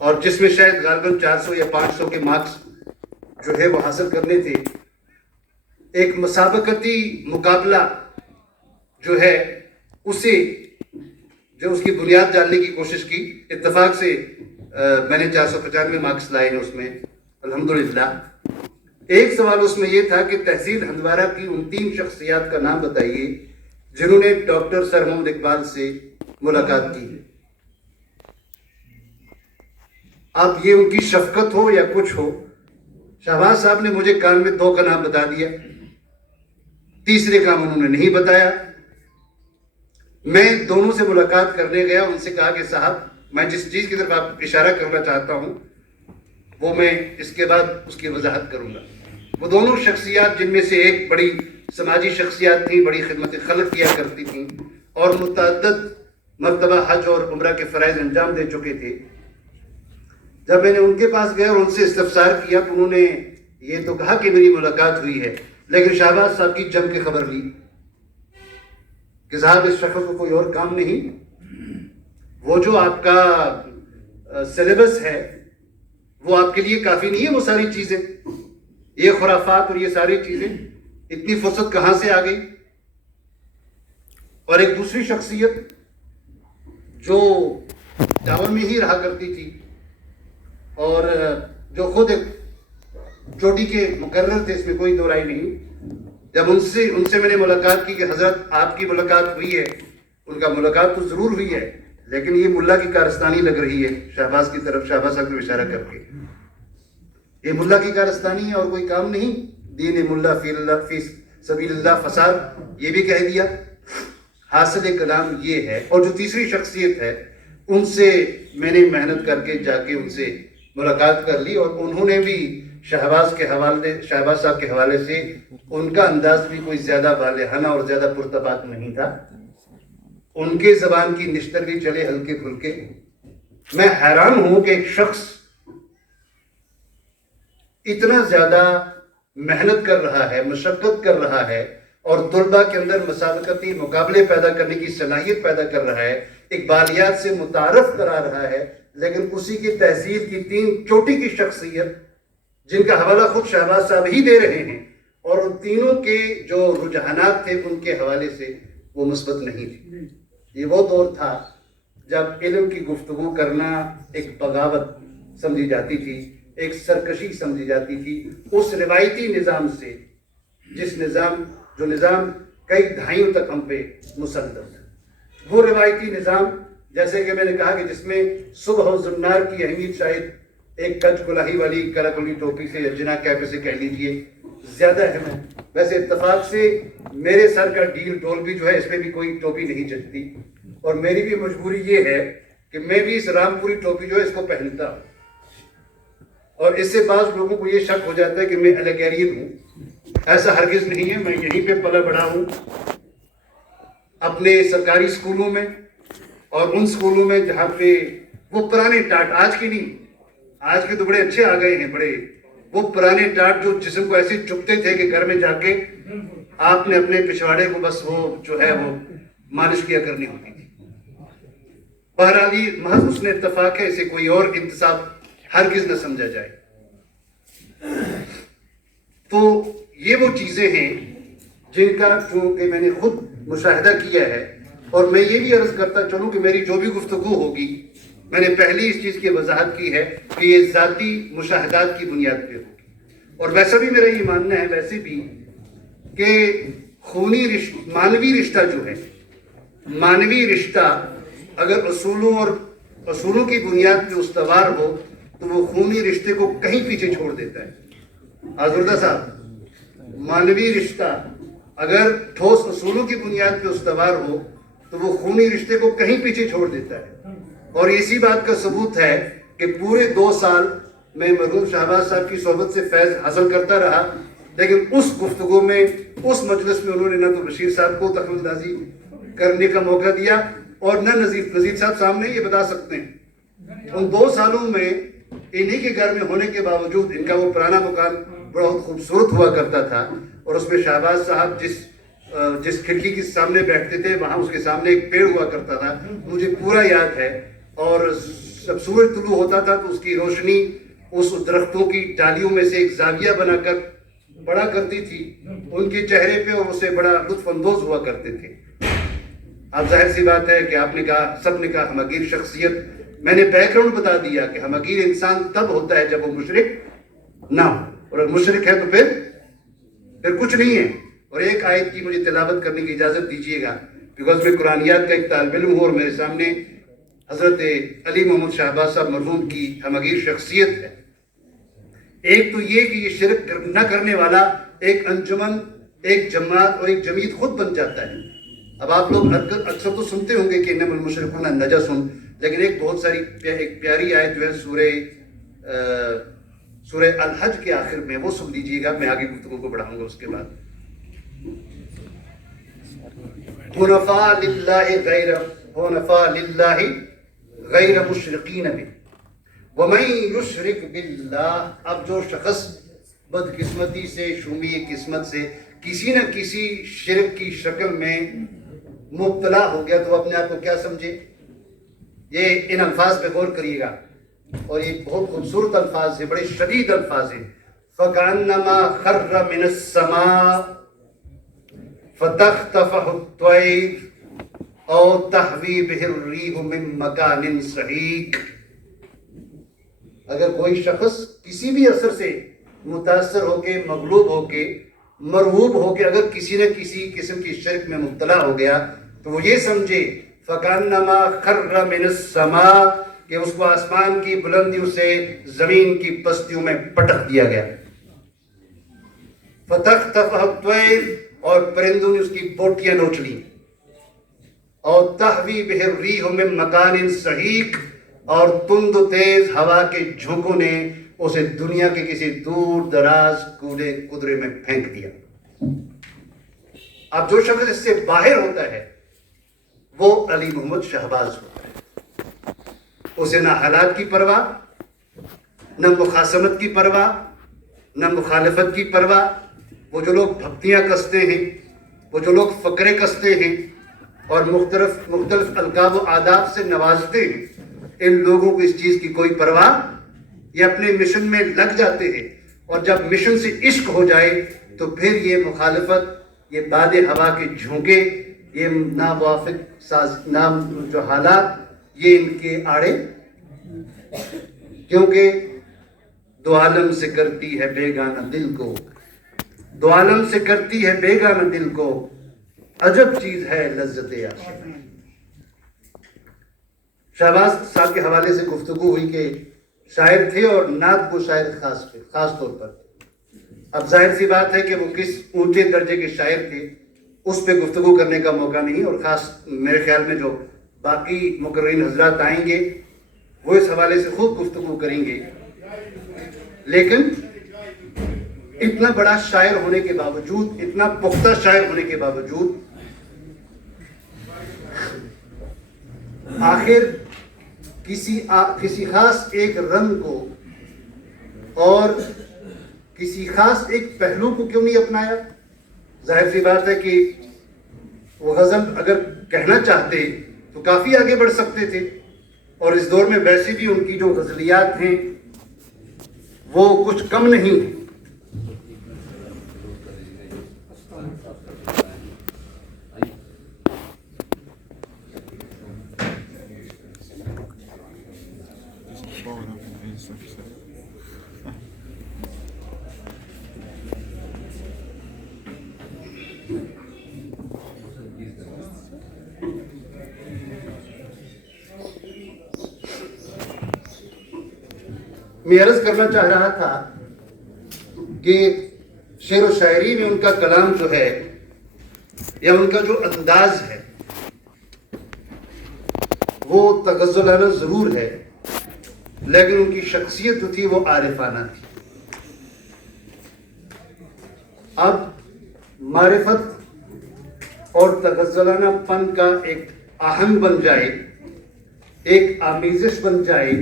اور جس میں شاید غالباً 400 یا 500 کے مارکس جو ہے وہ حاصل کرنے تھے. ایک مسابقتی مقابلہ جو ہے اسے جو اس کی بنیاد ڈالنے کی کوشش کی. اتفاق سے میں نے 495 مارکس لائے ہیں اس میں الحمدللہ. ایک سوال اس میں یہ تھا کہ تحصیل ہندوارہ کی ان 3 شخصیات کا نام بتائیے جنہوں نے ڈاکٹر سر محمد اقبال سے ملاقات کی. اب یہ ان کی شفقت ہو یا کچھ ہو، شہباز صاحب نے مجھے کان میں 2 کا نام بتا دیا، تیسرے کا انہوں نے نہیں بتایا. میں دونوں سے ملاقات کرنے گیا، ان سے کہا کہ صاحب میں جس چیز کی طرف آپ اشارہ کرنا چاہتا ہوں وہ میں اس کے بعد اس کی وضاحت کروں گا. وہ دونوں شخصیات جن میں سے ایک بڑی سماجی شخصیات تھیں، بڑی خدمت خلق کیا کرتی تھیں اور متعدد مرتبہ حج اور عمرہ کے فرائض انجام دے چکے تھے. جب میں نے ان کے پاس گیا اور ان سے استفسار کیا تو انہوں نے یہ تو کہا کہ میری ملاقات ہوئی ہے، لیکن شہباز صاحب کی جم کے خبر لی کہ صاحب اس شخص کو کوئی اور کام نہیں، وہ جو آپ کا سلیبس ہے وہ آپ کے لیے کافی نہیں ہے. وہ ساری چیزیں، یہ خرافات اور یہ ساری چیزیں، اتنی فرصت کہاں سے آ گئی. اور ایک دوسری شخصیت جو ٹاور میں ہی رہا کرتی تھی اور جو خود ایک چوٹی کے مقرر تھے، اس میں کوئی دو رائے نہیں. جب ان سے میں نے ملاقات کی کہ حضرت آپ کی ملاقات ہوئی ہے، ان کا ملاقات تو ضرور ہوئی ہے لیکن یہ ملا کی کارستانی لگ رہی ہے. شہباز کی طرف شہباز صاحب کو اشارہ کر کے، یہ ملا کی کارستانی ہے اور کوئی کام نہیں. دین ملا فی سبیل اللہ فساد، یہ بھی کہہ دیا. حاصل کلام یہ ہے. اور جو تیسری شخصیت ہے ان سے میں نے محنت کر کے جا کے ان سے ملاقات کر لی اور انہوں نے بھی شہباز صاحب کے حوالے سے ان کا انداز بھی کوئی زیادہ والہانہ اور زیادہ پرتبات نہیں تھا. ان کے زبان کی نشتر بھی چلے ہلکے پھلکے. میں حیران ہوں کہ ایک شخص اتنا زیادہ محنت کر رہا ہے، مشقت کر رہا ہے اور طلباء کے اندر مسابقتی مقابلے پیدا کرنے کی صلاحیت پیدا کر رہا ہے، اقبالیات سے متعارف کرا رہا ہے، لیکن اسی کی تہذیب کی 3 چوٹی کی شخصیت جن کا حوالہ خود شہباز صاحب ہی دے رہے ہیں اور ان تینوں کے جو رجحانات تھے ان کے حوالے سے وہ مثبت نہیں تھے. یہ وہ دور تھا جب علم کی گفتگو کرنا ایک بغاوت سمجھی جاتی تھی، ایک سرکشی سمجھی جاتی تھی. اس روایتی نظام سے جو نظام کئی دہائیوں تک ہم پہ مسلط تھا، وہ روایتی نظام جیسے کہ میں نے کہا کہ جس میں صبح و زنار کی اہمیت شاید ایک کچ کلاہی والی کلا کلی ٹوپی سے یا جنا کیپے سے کہہ لیجیے زیادہ اہم ہے. ویسے اتفاق سے میرے سر کا ڈیل ڈول بھی جو ہے اس میں بھی کوئی ٹوپی نہیں جچتی اور میری بھی مجبوری یہ ہے کہ میں بھی اس رامپوری ٹوپی جو ہے اس کو پہنتا ہوں اور اس سے بعض لوگوں کو یہ شک ہو جاتا ہے کہ میں الیگیرین ہوں. ایسا ہرگز نہیں ہے. میں یہیں پہ پلا بڑھا ہوں اپنے سرکاری اسکولوں میں اور ان اسکولوں میں جہاں پہ وہ پرانے ٹاٹ، آج کی نہیں، آج کے تو بڑے اچھے آ گئے ہیں، بڑے وہ پرانے ٹاٹ جو جسم کو ایسے چپتے تھے کہ گھر میں جا کے آپ نے اپنے پچھواڑے کو بس وہ جو ہے وہ مالش کیا کرنی ہوتی تھی. بہرحال یہ محض اس نے اتفاق ہے، اسے کوئی اور انتصاب ہرگز نہ سمجھا جائے. تو یہ وہ چیزیں ہیں جن کا چونکہ میں نے خود مشاہدہ کیا ہے اور میں یہ بھی عرض کرتا چلوں کہ میری جو بھی گفتگو ہوگی میں نے پہلی اس چیز کی وضاحت کی ہے کہ یہ ذاتی مشاہدات کی بنیاد پہ ہوگی. اور ویسا بھی میرا یہ ماننا ہے ویسے بھی کہ مانوی رشتہ جو ہے، مانوی رشتہ اگر اصولوں کی بنیاد پہ استوار ہو تو وہ خونی رشتے کو کہیں پیچھے چھوڑ دیتا ہے. آزردہ صاحب، مانوی رشتہ اگر ٹھوس اصولوں کی بنیاد پہ استوار ہو تو وہ خونی رشتے کو کہیں پیچھے چھوڑ دیتا ہے. اور اسی بات کا ثبوت ہے کہ پورے 2 سال میں مرحوم شہباز صاحب کی صحبت سے فیض حاصل کرتا رہا، لیکن اس گفتگو میں، اس مجلس میں انہوں نے نہ تو بشیر صاحب کو دخل اندازی کرنے کا موقع دیا اور نہ نذیر صاحب سامنے یہ بتا سکتے ہیں. ان 2 سالوں میں انہی کے گھر میں ہونے کے باوجود ان کا وہ پرانا مکان بہت خوبصورت ہوا کرتا تھا، اور اس میں شہباز صاحب جس کھڑکی کے سامنے بیٹھتے تھے وہاں اس کے سامنے ایک پیڑ ہوا کرتا تھا، مجھے پورا یاد ہے. اور جب سورج طلوع ہوتا تھا تو اس کی روشنی اس درختوں کی ڈالیوں میں سے ایک زاویہ بنا کر پڑا کرتی تھی ان کے چہرے پہ، اور اسے بڑا لطف اندوز ہوا کرتے تھے. اب ظاہر سی بات ہے کہ آپ نے کہا، سب نے کہا ہمگیر شخصیت. میں نے بیک گراؤنڈ بتا دیا کہ ہمگیر انسان تب ہوتا ہے جب وہ مشرک نہ ہو، اور اگر مشرک ہے تو پھر کچھ نہیں ہے. اور ایک آیت کی مجھے تلاوت کرنے کی اجازت دیجیے گا، بیکاز میں قرآنیات کا ایک طالب علم ہوں اور میرے سامنے حضرت علی محمد شہباز صاحب مرحوم کی ہمگیر شخصیت ہے. ایک تو یہ کہ یہ شرک نہ کرنے والا ایک انجمن، ایک جماعت اور ایک جمعیت خود بن جاتا ہے. اب آپ لوگ اکثر تو سنتے ہوں گے کہ انما المشرکون نجس، لیکن ایک پیاری آیت جو ہے سورہ الحج کے آخر میں، وہ سن لیجیے گا. میں آگے گفتگو کو بڑھاؤں گا اس کے بعد. حنفاء للہ غیر مشرقین بہ ومن یشرک باللہ. اب جو شخص بدقسمتی سے، شومی قسمت سے کسی نہ کسی شرک کی شکل میں مبتلا ہو گیا تو اپنے آپ کو کیا سمجھے. یہ ان الفاظ پہ غور کریے گا، اور یہ بہت خوبصورت الفاظ ہیں، بڑے شدید الفاظ ہیں. فَكَأَنَّمَا خَرَّ مِنَ السَّمَاءِ فَتَخْطَفَهُ الطَّيْرُ أَوْ تَهْوِي بِهِ الرِّيحُ مِن مَّكَانٍ سَحِيقٍ. اگر کوئی شخص کسی بھی اثر سے متاثر ہو کے، مغلوب ہو کے، مرغوب ہو کے اگر کسی نہ کسی قسم کی شرک میں مبتلا ہو گیا تو وہ یہ سمجھے فَكَأَنَّمَا خَرَّ مِنَ السَّمَاءِ کہ اس کو آسمان کی بلندیوں سے زمین کی پستیوں میں پٹک دیا گیا. فَتَخْطَفَهُ الطَّيْرُ اور پرندوں نے اس کی بوٹیاں نوچ لی. اور تَحْوِي بِهِ الرِّيحُ مِن مَّكَانٍ سَحِيقٍ اور تند و تیز ہوا کے جھونکوں نے اسے دنیا کے کسی دور دراز کودے قدرے میں پھینک دیا. اب جو شخص اس سے باہر ہوتا ہے وہ علی محمد شہباز ہوتا ہے. اسے نہ حالات کی پرواہ، نہ مخاصمت کی پرواہ، نہ مخالفت کی پرواہ. وہ جو لوگ بھکتیاں کستے ہیں، وہ جو لوگ فقرے کستے ہیں اور مختلف القاب و آداب سے نوازتے ہیں، ان لوگوں کو اس چیز کی کوئی پرواہ. یہ اپنے مشن میں لگ جاتے ہیں، اور جب مشن سے عشق ہو جائے تو پھر یہ مخالفت، یہ باد ہوا کے جھونکے، یہ ناموافق جو حالات، یہ ان کے آڑے، کیونکہ دو عالم سے کرتی ہے بیگانہ دل کو، دو عالم سے کرتی ہے بیگانہ دل کو، عجب چیز ہے لذت عاشق. شہباز صاحب کے حوالے سے گفتگو ہوئی کہ شاعر تھے اور نعت کو شاعر خاص طور پر. اب ظاہر سی بات ہے کہ وہ کس اونچے درجے کے شاعر تھے اس پہ گفتگو کرنے کا موقع نہیں، اور خاص میرے خیال میں جو باقی مقررین حضرات آئیں گے وہ اس حوالے سے خوب گفتگو کریں گے. لیکن اتنا بڑا شاعر ہونے کے باوجود، اتنا پختہ شاعر ہونے کے باوجود، آخر کسی خاص ایک رنگ کو اور کسی خاص ایک پہلو کو کیوں نہیں اپنایا؟ ظاہر سی بات ہے کہ وہ غزل اگر کہنا چاہتے تو کافی آگے بڑھ سکتے تھے، اور اس دور میں ویسے بھی ان کی جو غزلیات ہیں وہ کچھ کم نہیں ہیں. میں عرض کرنا چاہ رہا تھا کہ شعر و شاعری میں ان کا کلام جو ہے یا ان کا جو انداز ہے وہ تغزلانہ ضرور ہے، لیکن ان کی شخصیت جو تھی وہ عارفانہ تھی۔ اب معرفت اور تغزلانہ پن کا ایک آہنگ بن جائے، ایک آمیزش بن جائے،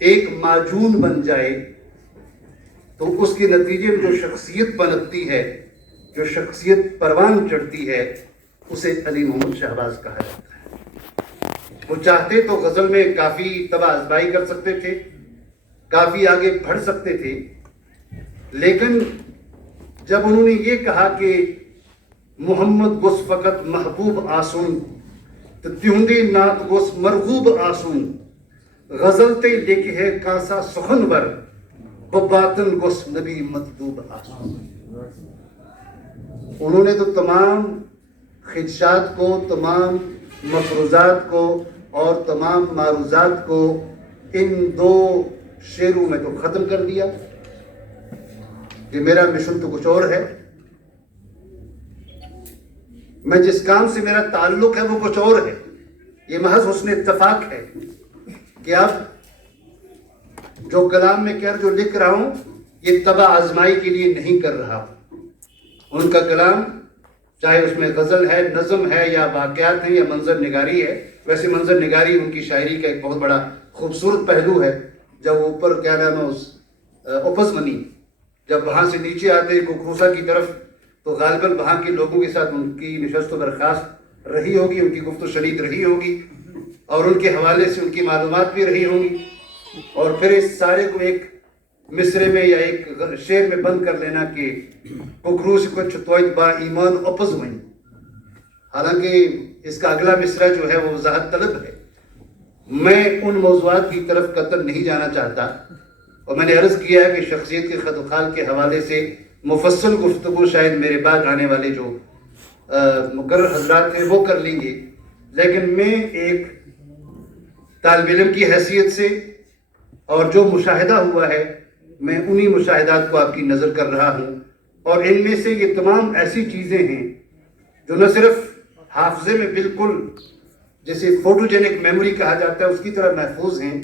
ایک معجون بن جائے، تو اس کے نتیجے میں جو شخصیت پنپتی ہے، جو شخصیت پروان چڑھتی ہے، اسے علی محمد شہباز کہا جاتا ہے۔ وہ چاہتے تو غزل میں کافی طبع آزمائی کر سکتے تھے، کافی آگے بڑھ سکتے تھے، لیکن جب انہوں نے یہ کہا کہ محمد گوس فقط محبوب آسون تو تیوندی نات گوس مرغوب آسون، غزل تے لکھ ہے کاسا سخن ور بباطن گوس نبی مطلوب آسون۔ انہوں نے تو تمام خدشات کو، تمام مفروضات کو اور تمام معروضات کو ان دو شعروں میں تو ختم کر دیا کہ میرا مشن تو کچھ اور ہے، میں جس کام سے میرا تعلق ہے وہ کچھ اور ہے۔ یہ محض حسن اتفاق ہے کہ اب جو کلام میں جو لکھ رہا ہوں یہ طبع آزمائی کے لیے نہیں کر رہا ہوں۔ ان کا کلام چاہے اس میں غزل ہے، نظم ہے، یا واقعات ہیں، یا منظر نگاری ہے۔ ویسے منظر نگاری ان کی شاعری کا ایک بہت بڑا خوبصورت پہلو ہے۔ جب اوپر کیا نام ہے اس اوپس منی، جب وہاں سے نیچے آتے ہیں کوکروسا کی طرف، تو غالباً وہاں کے لوگوں کے ساتھ ان کی نشست و برخاست رہی ہوگی، ان کی گفت و شنید رہی ہوگی، اور ان کے حوالے سے ان کی معلومات بھی رہی ہوں گی، اور پھر اس سارے کو ایک مصرے میں یا ایک شعر میں بند کر لینا کہ کوکروس کو چھتوائد با ایمان اپز ہوئی۔ حالانکہ اس کا اگلا مصرع جو ہے وہ وضاحت طلب ہے۔ میں ان موضوعات کی طرف قطعاً نہیں جانا چاہتا، اور میں نے عرض کیا ہے کہ شخصیت کے خط و خال کے حوالے سے مفصل گفتگو شاید میرے بعد آنے والے جو مقرر حضرات ہیں وہ کر لیں گے، لیکن میں ایک طالب علم کی حیثیت سے اور جو مشاہدہ ہوا ہے میں انہی مشاہدات کو آپ کی نظر کر رہا ہوں، اور ان میں سے یہ تمام ایسی چیزیں ہیں جو نہ صرف حافظے میں بالکل جیسے فوٹوجینک میموری کہا جاتا ہے اس کی طرح محفوظ ہیں،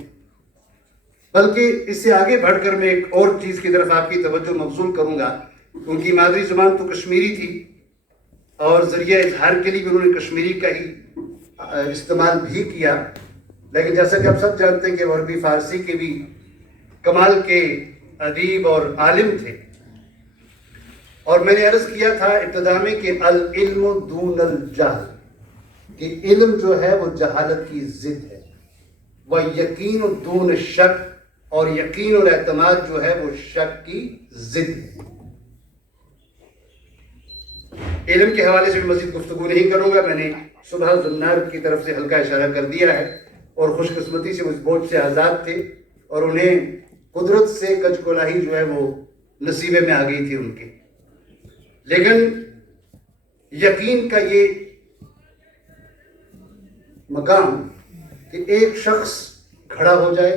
بلکہ اس سے آگے بڑھ کر میں ایک اور چیز کی طرف آپ کی توجہ مبذول کروں گا۔ ان کی مادری زبان تو کشمیری تھی، اور ذریعہ اظہار کے لیے بھی انہوں نے کشمیری کا ہی استعمال بھی کیا، لیکن جیسا کہ آپ سب جانتے ہیں کہ وہ عربی فارسی کے بھی کمال کے ادیب اور عالم تھے۔ اور میں نے عرض کیا تھا ابتدا میں کہ العلم دون الجہل، کہ علم جو ہے وہ جہالت کی ضد ہے، وہ یقین دون شک، اور یقین اور اعتماد جو ہے وہ شک کی ضد ہے۔ علم کے حوالے سے بھی مزید گفتگو نہیں کروں گا، میں نے صبح زنار کی طرف سے ہلکا اشارہ کر دیا ہے، اور خوش قسمتی سے اس بوجھ سے آزاد تھے، اور انہیں قدرت سے کج کولاہی جو ہے وہ نصیبے میں آ گئی تھی ان کے۔ لیکن یقین کا یہ مقام کہ ایک شخص کھڑا ہو جائے،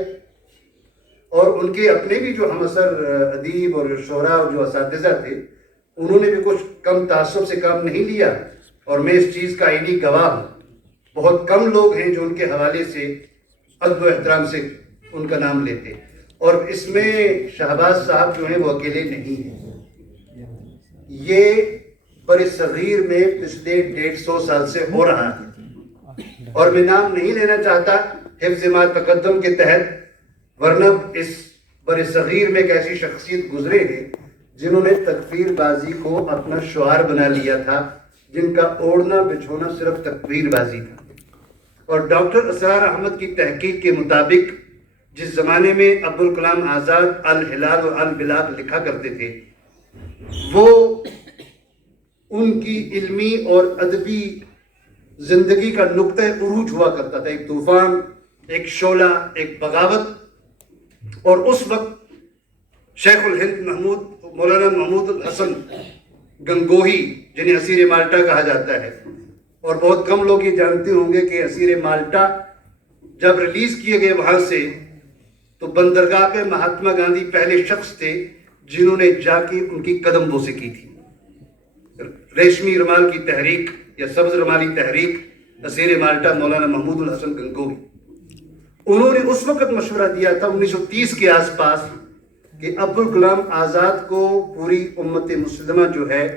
اور ان کے اپنے بھی جو ہم اثر ادیب اور شعراء اور جو اساتذہ تھے انہوں نے بھی کچھ کم تعصب سے کام نہیں لیا، اور میں اس چیز کا عینی گواہ ہوں۔ بہت کم لوگ ہیں جو ان کے حوالے سے ادب و احترام سے ان کا نام لیتے، اور اس میں شہباز صاحب جو ہیں وہ اکیلے نہیں ہیں۔ یہ بر صغیر میں پچھلے 150 سال سے ہو رہا ہے، اور میں نام نہیں لینا چاہتا حفظ ما تقدم کے تحت، ورنہ اس بر صغیر میں ایک ایسی شخصیت گزرے ہیں جنہوں نے تکفیر بازی کو اپنا شعار بنا لیا تھا، جن کا اوڑھنا بچھونا صرف تکفیر بازی تھا۔ اور ڈاکٹر اسرار احمد کی تحقیق کے مطابق جس زمانے میں عبدالکلام آزاد الہلال اور البلاغ لکھا کرتے تھے، وہ ان کی علمی اور ادبی زندگی کا نقطہ عروج ہوا کرتا تھا، ایک طوفان، ایک شعلہ، ایک بغاوت۔ اور اس وقت شیخ الہند مولانا محمود الحسن گنگوہی، جنہیں اسیر مالٹا کہا جاتا ہے، اور بہت کم لوگ یہ جانتے ہوں گے کہ اسیر مالٹا جب ریلیز کیے گئے وہاں سے، تو بندرگاہ پہ مہاتما گاندھی پہلے شخص تھے جنہوں نے جا کے ان کی قدم بوسے کی تھی۔ ریشمی رمال کی تحریک یا سبز رمالی تحریک، اسیر مالٹا مولانا محمود الحسن گنگوہی، انہوں نے اس وقت مشورہ دیا تھا 1930 کے آس پاس کہ عبدالکلام آزاد کو پوری امت مسلمہ جو ہے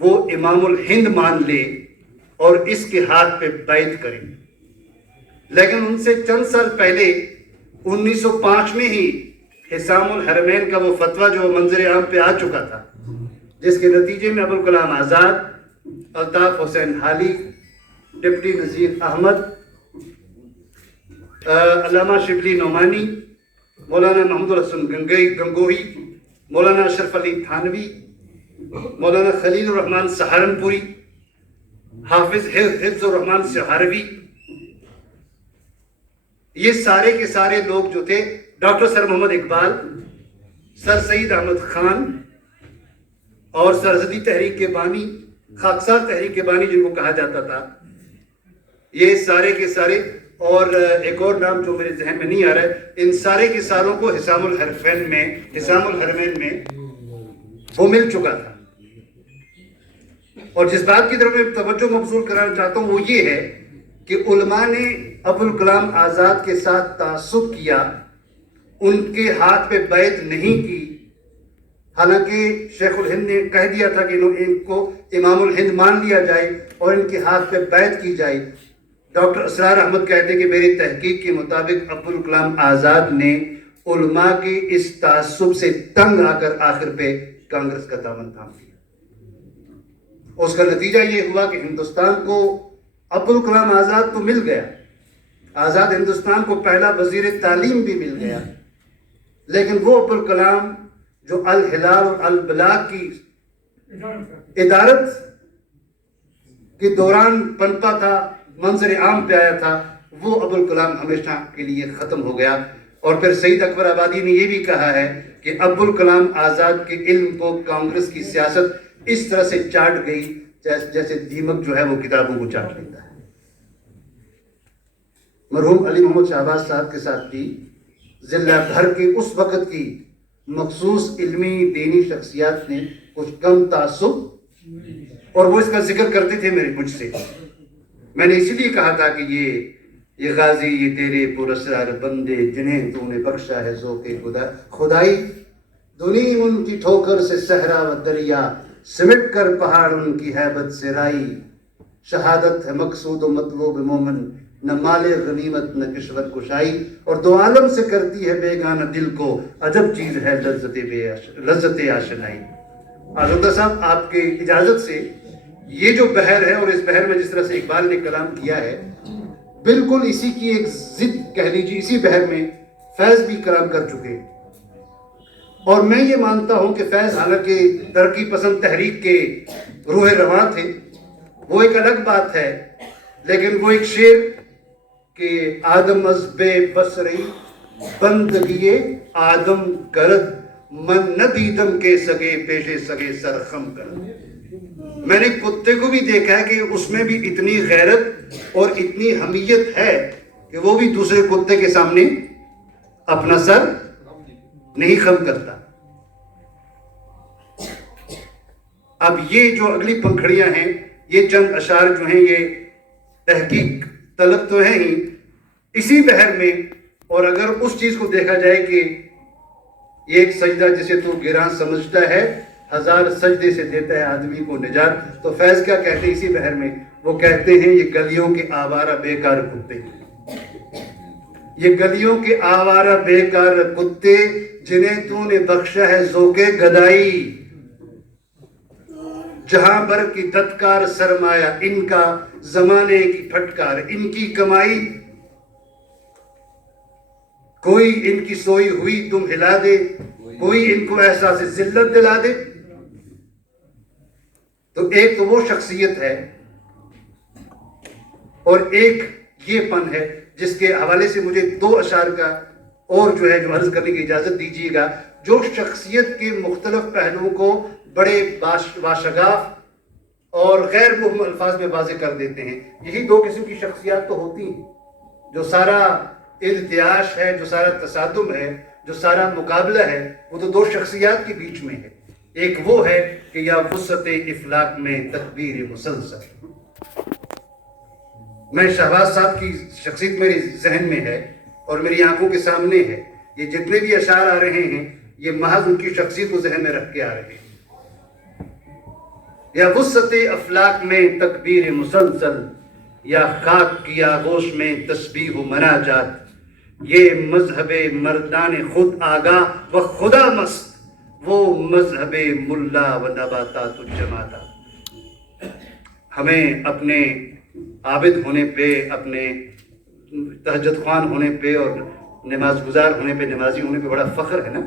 وہ امام الہند مان لے اور اس کے ہاتھ پہ بیعت کرے، لیکن ان سے چند سال پہلے 1905 میں ہی حسام الحرمین کا وہ فتویٰ جو منظر عام پہ آ چکا تھا، جس کے نتیجے میں ابوالکلام آزاد، الطاف حسین حالی، ڈپٹی نذیر احمد، علامہ شبلی نعمانی، مولانا محمود الحسن گنگوہی، مولانا اشرف علی تھانوی، مولانا خلیل الرحمن سہارنپوری، حافظ حفظ الرحمن سہاروی، یہ سارے کے سارے لوگ جو تھے، ڈاکٹر سر محمد اقبال، سر سید احمد خان اور سرزدی تحریک کے بانی، خاکسار تحریک کے بانی جن کو کہا جاتا تھا، یہ سارے کے سارے، اور ایک اور نام جو میرے ذہن میں نہیں آ رہا ہے، ان سارے کے ساروں کو حسام الحرمین میں وہ مل چکا تھا۔ اور جس بات کی طرف میں توجہ مبذول کرانا چاہتا ہوں وہ یہ ہے کہ علماء نے ابوالکلام آزاد کے ساتھ تعصب کیا، ان کے ہاتھ پہ بیعت نہیں کی، حالانکہ شیخ الہند نے کہہ دیا تھا کہ ان کو امام الہند مان لیا جائے اور ان کے ہاتھ پہ بیعت کی جائے۔ ڈاکٹر اسرار احمد کہتے ہیں کہ میری تحقیق کے مطابق عبدالکلام آزاد نے علماء کے اس تعصب سے تنگ آ کر آخر پہ کانگریس کا دامن تھام لیا۔ اس کا نتیجہ یہ ہوا کہ ہندوستان کو عبدالکلام آزاد تو مل گیا، آزاد ہندوستان کو پہلا وزیر تعلیم بھی مل گیا، لیکن وہ عبدالکلام جو الہلال اور البلاغ کی ادارت کے دوران پنپا تھا، منظر عام پہ آیا تھا، وہ ابوالکلام ہمیشہ کے لیے ختم ہو گیا۔ اور پھر سعید اکبر آبادی نے یہ بھی کہا ہے کہ ابوالکلام آزاد کے علم کو کانگریس کی سیاست اس طرح سے چاٹ گئی جیسے دیمک جو ہے وہ کتابوں کو چاٹ لیتا ہے۔ مرحوم علی محمد شہباز صاحب کے ساتھ بھی ضلع بھر کے اس وقت کی مخصوص علمی دینی شخصیات نے کچھ کم تعصب، اور وہ اس کا ذکر کرتے تھے مجھ سے۔ میں نے اسی لیے کہا تھا کہ یہ غازی، یہ تیرے پراسرار بندے جنہیں تو نے بخشا ہے ذوق خدائی، دنیم ان کی ٹھوکر سے صحرا و دریا، سمٹ کر پہاڑ ان کی ہیبت سے رائی، شہادت ہے مقصود و مطلوب مومن، نہ مال غنیمت نہ کشور کشائی، اور دو عالم سے کرتی ہے بیگانہ دل کو، عجب چیز ہے لذت آشنائی۔ آزادہ صاحب، آپ کے اجازت سے یہ جو بحر ہے، اور اس بحر میں جس طرح سے اقبال نے کلام کیا ہے، بالکل اسی کی ایک ضد کہہ لیجیے، اسی بحر میں فیض بھی کلام کر چکے، اور میں یہ مانتا ہوں کہ فیض حالانکہ ترقی پسند تحریک کے روح رواں تھے، وہ ایک الگ بات ہے، لیکن وہ ایک شعر کہ آدم از بے بس رہی بندگیے آدم کرد، من نہ دیدم کے سگے پیشے سگے سرخم کرد۔ میں نے کتے کو بھی دیکھا ہے کہ اس میں بھی اتنی غیرت اور اتنی حمیت ہے کہ وہ بھی دوسرے کتے کے سامنے اپنا سر نہیں خم کرتا۔ اب یہ جو اگلی پنکھڑیاں ہیں، یہ چند اشعار جو ہیں، یہ تحقیق طلب تو ہے ہی اسی بحر میں، اور اگر اس چیز کو دیکھا جائے کہ یہ ایک سجدہ جسے تو گراں سمجھتا ہے، ہزار سجدے سے دیتا ہے آدمی کو نجات، تو فیض کیا کہتے ہیں اسی بحر میں؟ وہ کہتے ہیں یہ گلیوں کے آوارہ بیکار کتے، یہ گلیوں کے آوارہ بیکار کتے، جنہیں تو نے بخشا ہے ذوق گدائی، جہاں بر کی دھتکار سرمایہ ان کا، زمانے کی پھٹکار ان کی کمائی، کوئی ان کی سوئی ہوئی تم ہلا دے، کوئی ان کو احساس ذلت دلا دے۔ تو ایک تو وہ شخصیت ہے، اور ایک یہ پن ہے جس کے حوالے سے مجھے دو اشعار کا اور جو ہے جو عرض کرنے کی اجازت دیجیے گا، جو شخصیت کے مختلف پہلوؤں کو بڑے باشگاف اور غیر مبہم الفاظ میں واضح کر دیتے ہیں۔ یہی دو قسم کی شخصیات تو ہوتی ہیں، جو سارا ارتعاش ہے، جو سارا تصادم ہے، جو سارا مقابلہ ہے، وہ تو دو شخصیات کے بیچ میں ہے۔ ایک وہ ہے کہ یا وسعت افلاق میں تکبیر مسلسل. میں شہباز صاحب کی شخصیت میرے ذہن میں ہے اور میری آنکھوں کے سامنے ہے. یہ جتنے بھی اشعار آ رہے ہیں یہ محض ان کی شخصیت کو ذہن میں رکھ کے آ رہے ہیں. یا وسعت افلاق میں تکبیر مسلسل، یا خاک کی آغوش میں تسبیح و مناجات، یہ مذہب مردان خود آگاہ و خدا مست، وہ مذہب ملا و نباتات الجمادات. ہمیں اپنے عابد ہونے پہ، اپنے تہجد خوان ہونے پہ اور نماز گزار ہونے پہ، نمازی ہونے پہ بڑا فخر ہے نا.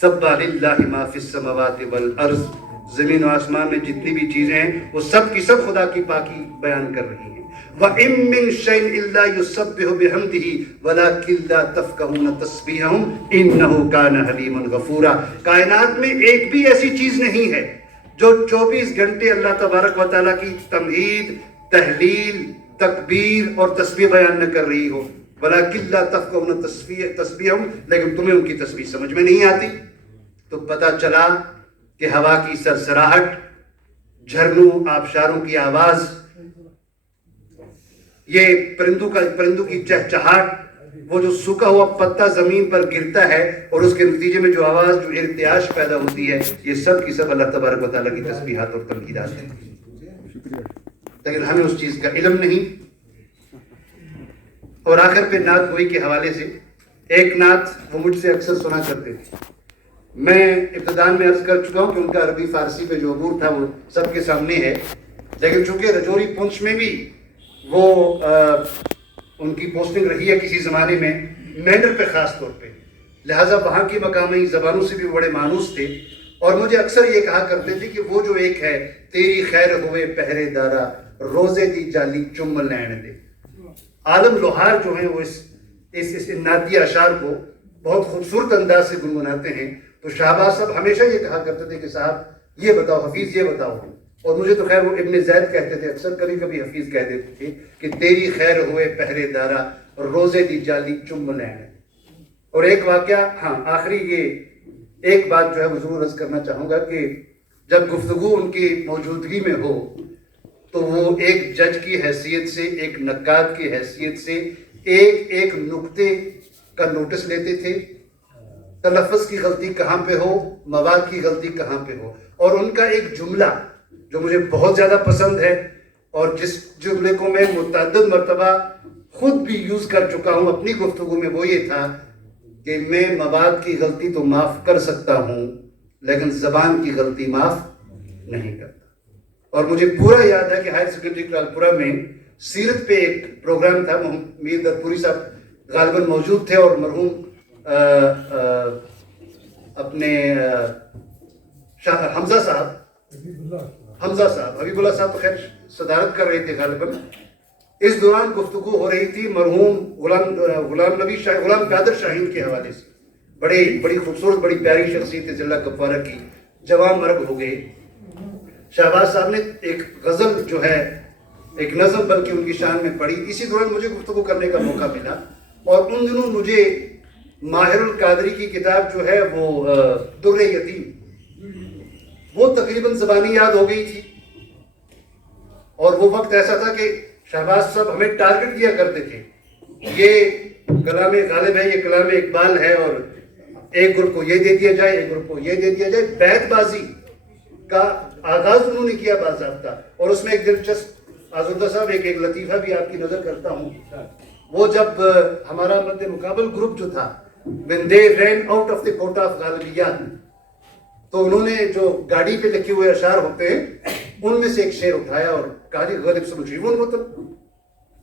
سبح للہ ما فی السماوات والارض، زمین و آسمان میں جتنی بھی چیزیں ہیں وہ سب کی سب خدا کی پاکی بیان کر رہی ہیں. وَإِن مِّن شَيْءٍ إِلَّا يُسَبِّحُ بِحَمْدِهِ وَلَٰكِن لَّا تَفْقَهُونَ تَسْبِيحَهُمْ إِنَّهُ كَانَ حَلِيمًا غَفُورًا. کائنات میں ایک بھی ایسی چیز نہیں ہے جو 24 گھنٹے اللہ تبارک و تعالیٰ کی تمہید، تحلیل، تکبیر اور تسبیح بیان نہ کر رہی ہو. وَلَٰكِن لَّا تَفْقَهُونَ تَسْبِيحَهُمْ، لیکن تمہیں ان کی تسبیح سمجھ میں نہیں آتی. تو پتہ چلا کہ ہوا کی سرسراہٹ، جھرنوں آبشاروں کی آواز، یہ پرندوں کی چہچہاٹ، وہ جو سوکھا ہوا پتا زمین پر گرتا ہے اور اس کے نتیجے میں جو آواز، جو ارتعاش پیدا ہوتی ہے، یہ سب کی سب اللہ تبارک و تعالیٰ کی تسبیحات اور تمجیدات ہیں. لیکن ہمیں اس چیز کا علم نہیں. اور آخر پہ نعت گوئی کے حوالے سے ایک نعت وہ مجھ سے اکثر سنا کرتے تھے. میں ابتدان میں عرض کر چکا ہوں کہ ان کا عربی فارسی پہ جو عبور تھا وہ سب کے سامنے ہے، لیکن چونکہ رجوری پونچھ میں بھی وہ ان کی پوسٹنگ رہی ہے کسی زمانے میں مینڈر پہ خاص طور پہ، لہٰذا وہاں کی مقامی زبانوں سے بھی بڑے مانوس تھے. اور مجھے اکثر یہ کہا کرتے تھے کہ وہ جو ایک ہے تیری خیر ہوئے پہرے دارا روزے دی جالی چم لین دے. عالم لوہار جو ہیں وہ اس نعتیہ اشعار کو بہت خوبصورت انداز سے گنگناتے ہیں. تو شہباز صاحب ہمیشہ یہ کہا کرتے تھے کہ صاحب یہ بتاؤ، حفیظ یہ بتاؤ. اور مجھے تو خیر وہ ابن زید کہتے تھے اکثر، کبھی کبھی حفیظ کہہ دیتے تھے کہ تیری خیر ہوئے پہرے دارا روزے دی جالی چم لین. اور ایک واقعہ، ہاں آخری یہ ایک بات جو ہے وہ ضرور عرض کرنا چاہوں گا کہ جب گفتگو ان کی موجودگی میں ہو تو وہ ایک جج کی حیثیت سے، ایک نقاد کی حیثیت سے ایک نقطے کا نوٹس لیتے تھے. تلفظ کی غلطی کہاں پہ ہو، مواد کی غلطی کہاں پہ ہو. اور ان کا ایک جملہ جو مجھے بہت زیادہ پسند ہے اور جس جملے کو میں متعدد مرتبہ خود بھی یوز کر چکا ہوں اپنی گفتگو میں، وہ یہ تھا کہ میں مواد کی غلطی تو معاف کر سکتا ہوں لیکن زبان کی غلطی معاف نہیں کرتا. اور مجھے پورا یاد ہے کہ ہائر سیکنڈری کلالپورہ میں سیرت پہ ایک پروگرام تھا، میر درپوری صاحب غالباً موجود تھے اور مرحوم اپنے حمزہ صاحب حبیب اللہ صاحب تو خیر صدارت کر رہے تھے غالباً. اس دوران گفتگو ہو رہی تھی مرحوم غلام قادر شاہین کے حوالے سے. بڑی خوبصورت، بڑی پیاری شخصیت ہے ضلع کپوارہ کی، جوان مرگ ہو گئے. شہباز صاحب نے ایک غزل جو ہے، ایک نظم بلکہ ان کی شان میں پڑھی. اسی دوران مجھے گفتگو کرنے کا موقع ملا اور ان دنوں مجھے ماہر القادری کی کتاب جو ہے وہ در یتیم، وہ تقریباً زبانی یاد ہو گئی تھی. اور وہ وقت ایسا تھا کہ شہباز صاحب ہمیں ٹارگٹ کیا کرتے تھے، یہ کلام غالب ہے، یہ کلام اقبال ہے، اور ایک گروپ کو یہ دے دیا جائے، ایک گروپ کو یہ دے دیا جائے. بیت بازی کا آغاز انہوں نے کیا باضابطہ. اور اس میں ایک دلچسپ آزردہ صاحب ایک لطیفہ بھی آپ کی نظر کرتا ہوں. وہ جب ہمارا مد مقابل گروپ جو تھا when they ran out of the quota of غالبیات، تو انہوں نے جو گاڑی پہ لکھے ہوئے اشعار ہوتے ہیں ان میں سے ایک شعر اٹھایا اور کہا جی غالب سے مجیبون مطلب.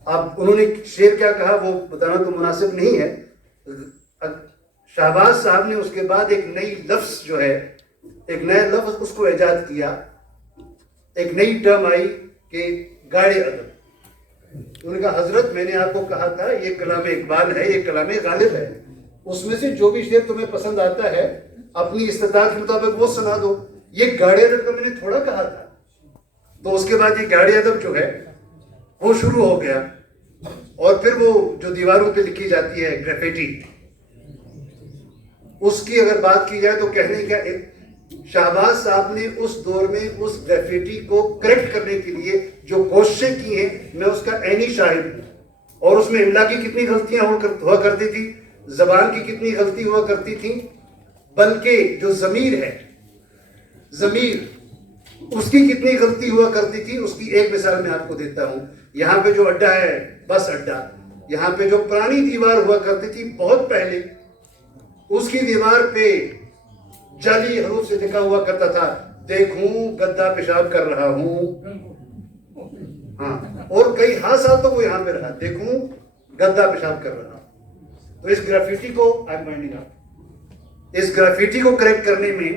اب انہوں نے شعر کیا کہا وہ بتانا تو مناسب نہیں ہے. شہباز صاحب نے اس کے بعد ایک نئی لفظ جو ہے، ایک نیا لفظ اس کو ایجاد کیا، ایک نئی ٹرم آئی کہ گاڑے ادب. انہوں نے کہا حضرت میں نے آپ کو کہا تھا یہ کلام اقبال ہے، یہ کلام غالب ہے، اس میں سے جو بھی شعر تمہیں پسند آتا ہے اپنی استطاعت کے مطابق وہ سنا دو. یہ گاڑے ادب کا میں نے تھوڑا کہا تھا. تو اس کے بعد یہ گاڑے ادب جو ہے وہ شروع ہو گیا. اور پھر وہ جو دیواروں پہ لکھی جاتی ہے گریفٹی، اس کی اگر بات کی جائے تو کہنے کا شہباز صاحب نے اس دور میں اس گریفٹی کو کریکٹ کرنے کے لیے جو کوششیں کی ہیں میں اس کا عینی شاہد ہوں. اور اس میں املا کی کتنی غلطیاں ہوا کرتی تھی, زبان کی کتنی غلطی ہوا کرتی تھی, بلکہ جو ضمیر ہے, ضمیر اس کی کتنی غلطی ہوا کرتی تھی. اس کی ایک مثال میں آپ کو دیتا ہوں. یہاں پہ جو اڈا ہے بس اڈا, یہاں پہ جو پرانی دیوار ہوا کرتی تھی بہت پہلے, اس کی دیوار پہ جعلی حروف سے لکھا ہوا کرتا تھا دیکھوں گدا پیشاب کر رہا ہوں. ہاں, اور کئی سال تو وہ یہاں پہ رہا, دیکھوں گدا پیشاب کر رہا. تو اس گرافیٹی کو اس گرافیٹی کو کریکٹ کرنے میں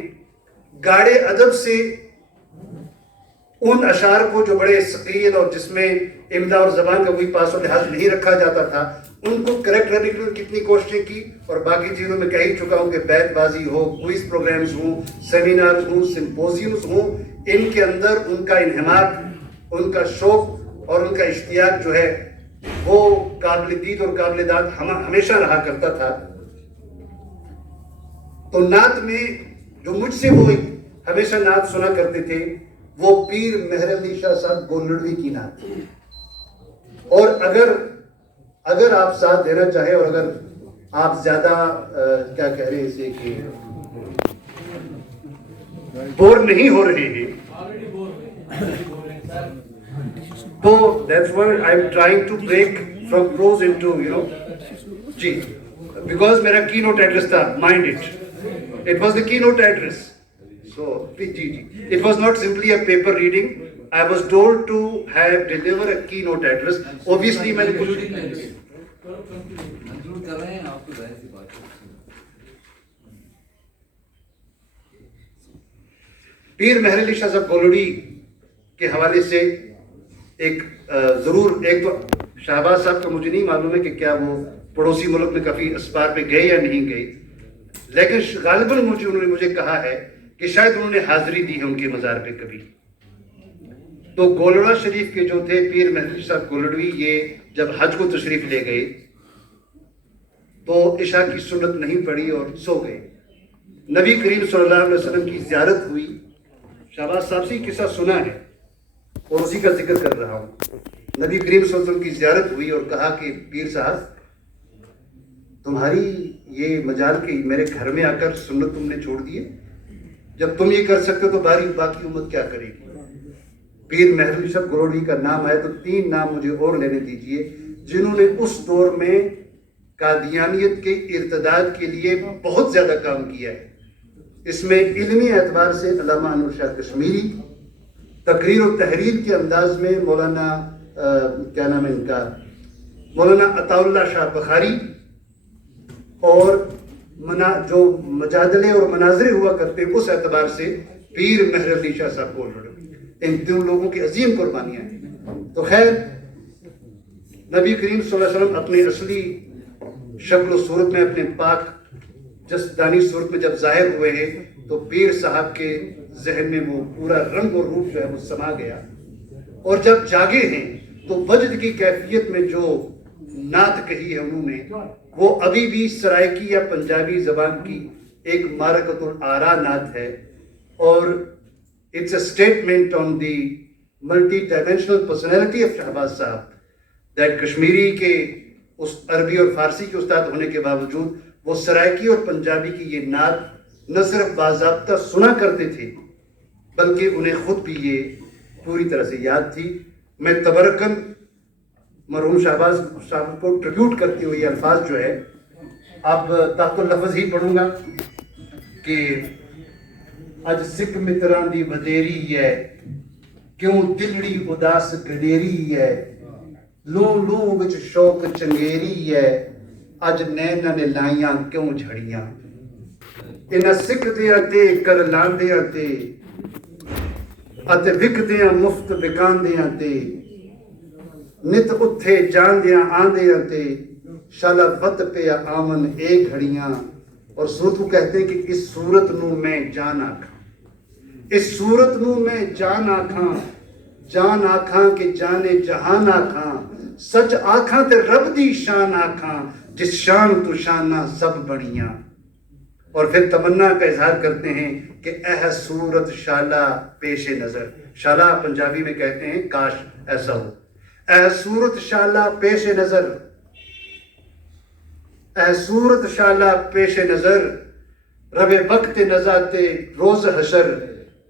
گاڑے ادب سے ان اشعار کو جو بڑے ثقیل اور جس میں املا اور زبان کا کوئی پاس و لحاظ نہیں رکھا جاتا تھا, ان کو کریکٹ کرنے کے لیے کتنی کوششیں کی. اور باقی چیزوں میں کہہ ہی چکا ہوں کہ بیت بازی ہو, کوئز پروگرامز ہوں, سیمینارز ہوں, سمپوزیمز ہوں, ان کے اندر ان کا انہماک, ان کا شوق اور ان کا اشتیاق جو ہے وہ قابل دید اور قابل داد ہمیشہ رہا کرتا تھا. تو نعت میں جو مجھ سے وہ ہمیشہ نعت سنا کرتے تھے وہ پیر مہر علی شاہ صاحب گولڑوی کی نعت تھی. اور اگر آپ ساتھ دینا چاہیں اور اگر آپ زیادہ کیا کہہ رہے ہیں اسے کہ بور نہیں ہو رہے ہیں تو that's why I'm trying to break from prose into G, because میرا کی نوٹ ایڈریس تھا mind it was the keynote address. So it was not simply a paper reading. I was told to have deliver a keynote address. Obviously میں نے کچھ پیر مہر علی شاہ صاحب گولڑی کے حوالے سے ایک ضرور, ایک تو شہباز صاحب کا مجھے نہیں معلوم ہے کہ کیا وہ پڑوسی ملک میں کافی اسپار پہ گئے یا نہیں گئے, لیکن غالباً انہوں نے مجھے کہا ہے کہ شاید انہوں نے حاضری دی ہے ان کے مزار پہ کبھی. تو گولڑا شریف کے جو تھے پیر مہر علی صاحب گولڑوی, یہ جب حج کو تشریف لے گئے تو عشاء کی سنت نہیں پڑی اور سو گئے. نبی کریم صلی اللہ علیہ وسلم کی زیارت ہوئی. شہباز صاحب سے قصہ سنا ہے اور اسی کا ذکر کر رہا ہوں. نبی کریم صلی اللہ علیہ وسلم کی زیارت ہوئی اور کہا کہ پیر صاحب تمہاری یہ مجال کہ میرے گھر میں آ کر سنت تم نے چھوڑ دی ہے, جب تم یہ کر سکتے ہو تو باقی امت کیا کرے گی. پیر مہر علی صاحب گولڑوی کا نام آیا تو 3 نام مجھے اور لینے دیجئے جنہوں نے اس دور میں قادیانیت کے ارتداد کے لیے بہت زیادہ کام کیا ہے. اس میں علمی اعتبار سے علامہ انور شاہ کشمیری, تقریر و تحریر کے انداز میں مولانا کیا نام ہے ان کا, مولانا عطا اللہ شاہ بخاری, اور جو مجادلے اور مناظرے ہوا کرتے اس اعتبار سے پیر مہر علی شاہ صاحب گولڑوی. ان 2 لوگوں کی عظیم قربانیاں ہیں. تو خیر, نبی کریم صلی اللہ علیہ وسلم اپنے اصلی شکل و صورت میں, اپنے پاک جسدانی صورت میں جب ظاہر ہوئے ہیں تو پیر صاحب کے ذہن میں وہ پورا رنگ اور روپ جو ہے وہ سما گیا. اور جب جاگے ہیں تو وجد کی کیفیت میں جو نعت کہی ہے انہوں نے, وہ ابھی بھی سرائکی یا پنجابی زبان کی ایک معرکۃ الآراء نعت ہے. اور it's a statement on the multi-dimensional personality of Shahbaz صاحب that کشمیری کے اس عربی اور فارسی کے استاد ہونے کے باوجود وہ سرائکی اور پنجابی کی یہ نعت نہ صرف باضابطہ سنا کرتے تھے بلکہ انہیں خود بھی یہ پوری طرح سے یاد تھی. میں تبرکن مرحوم شہباز صاحب کو ٹریبیوٹ کرتے ہوئے یہ الفاظ جو ہے اب تحت اللفظ ہی پڑھوں گا کہ اج سکھ متراں دی ودیری ہے, کیوں دلڑی اداس گڈیری ہے, لوں لوں وچ شوق چنگیری ہے, اج نینا نے لائیاں کیوں جھڑیاں, انہاں سکھدیاں تے کر لاندیاں تے اتے وکدیاں مفت وکاندیاں تے, نت اتھے جاندیاں آندیاں تے, شالا وت پیا آمن اے گھڑیاں. اور صورت کو کہتے ہیں کہ اس صورت نو میں جان آکھاں, اس صورت نو میں جان آکھاں, جان آکھاں کہ جانے جہان آکھاں, سچ آکھاں تے رب دی شان آکھاں, جس شان تو شاناں سب بڑیاں. اور پھر تمنا کا اظہار کرتے ہیں کہ اہ صورت شالا پیش نظر. شالا پنجابی میں کہتے ہیں کاش ایسا ہو. اہ صورت شالا پیش نظر، اہ صورت شالا پیش نظر، رب وقت نزاتے روز حشر،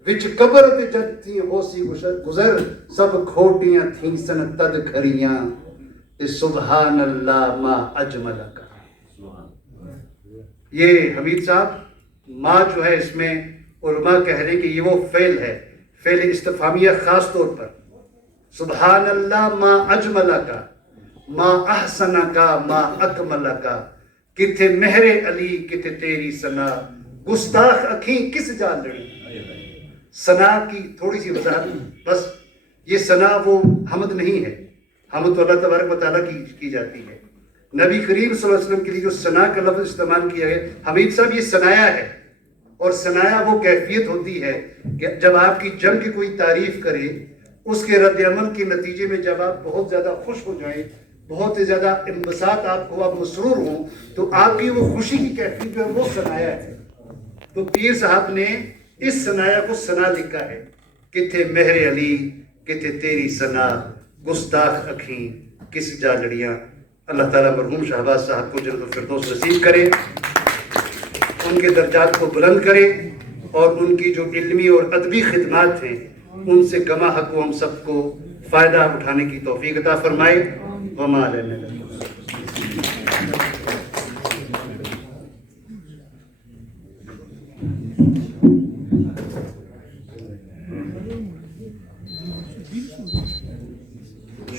وچ قبر تے جد تھی ہو سی گزر، سب کھوٹیاں تھیں سن تد کھریاں، تے سبحان اللہ ما اجمل کا. یہ حمید صاحب ما جو ہے اس میں علماء کہہ رہے ہیں کہ یہ وہ فعل ہے، فعل استفہامیہ خاص طور پر. سبحان اللہ ما اجمل کا، ما احسن کا، ما اکمل کا، کتھے مہر علی کتھے تیری ثنا، گستاخ اکھیں کس جا لڑی. ثنا کی تھوڑی سی وضاحت، بس یہ ثنا وہ حمد نہیں ہے، حمد تو اللہ تبارک و تعالیٰ کی جاتی ہے. نبی کریم صلی اللہ علیہ وسلم کے لیے جو ثنا کا لفظ استعمال کیا ہے حمید صاحب، یہ ثنایا ہے. اور ثنایا وہ کیفیت ہوتی ہے کہ جب آپ کی جنگ کی کوئی تعریف کرے، اس کے رد عمل کے نتیجے میں جب آپ بہت زیادہ خوش ہو جائیں، بہت زیادہ انبساط آپ کو، آپ مسرور ہوں، تو آپ کی وہ خوشی کی کیفیت جو ہے وہ ثنایا ہے. تو پیر صاحب نے اس ثنایا کو ثنا لکھا ہے، کتھے مہر علی کتھے تیری ثنا، گستاخ اکھیں کس جا لڑیاں. اللہ تعالیٰ مرحوم شہباز صاحب کو جنت الفردوس نصیب کرے، ان کے درجات کو بلند کرے، اور ان کی جو علمی اور ادبی خدمات ہیں ان سے کما حق ہم سب کو فائدہ اٹھانے کی توفیق عطا فرمائے. وما علینا الا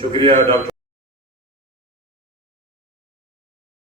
شکریہ ڈاکٹر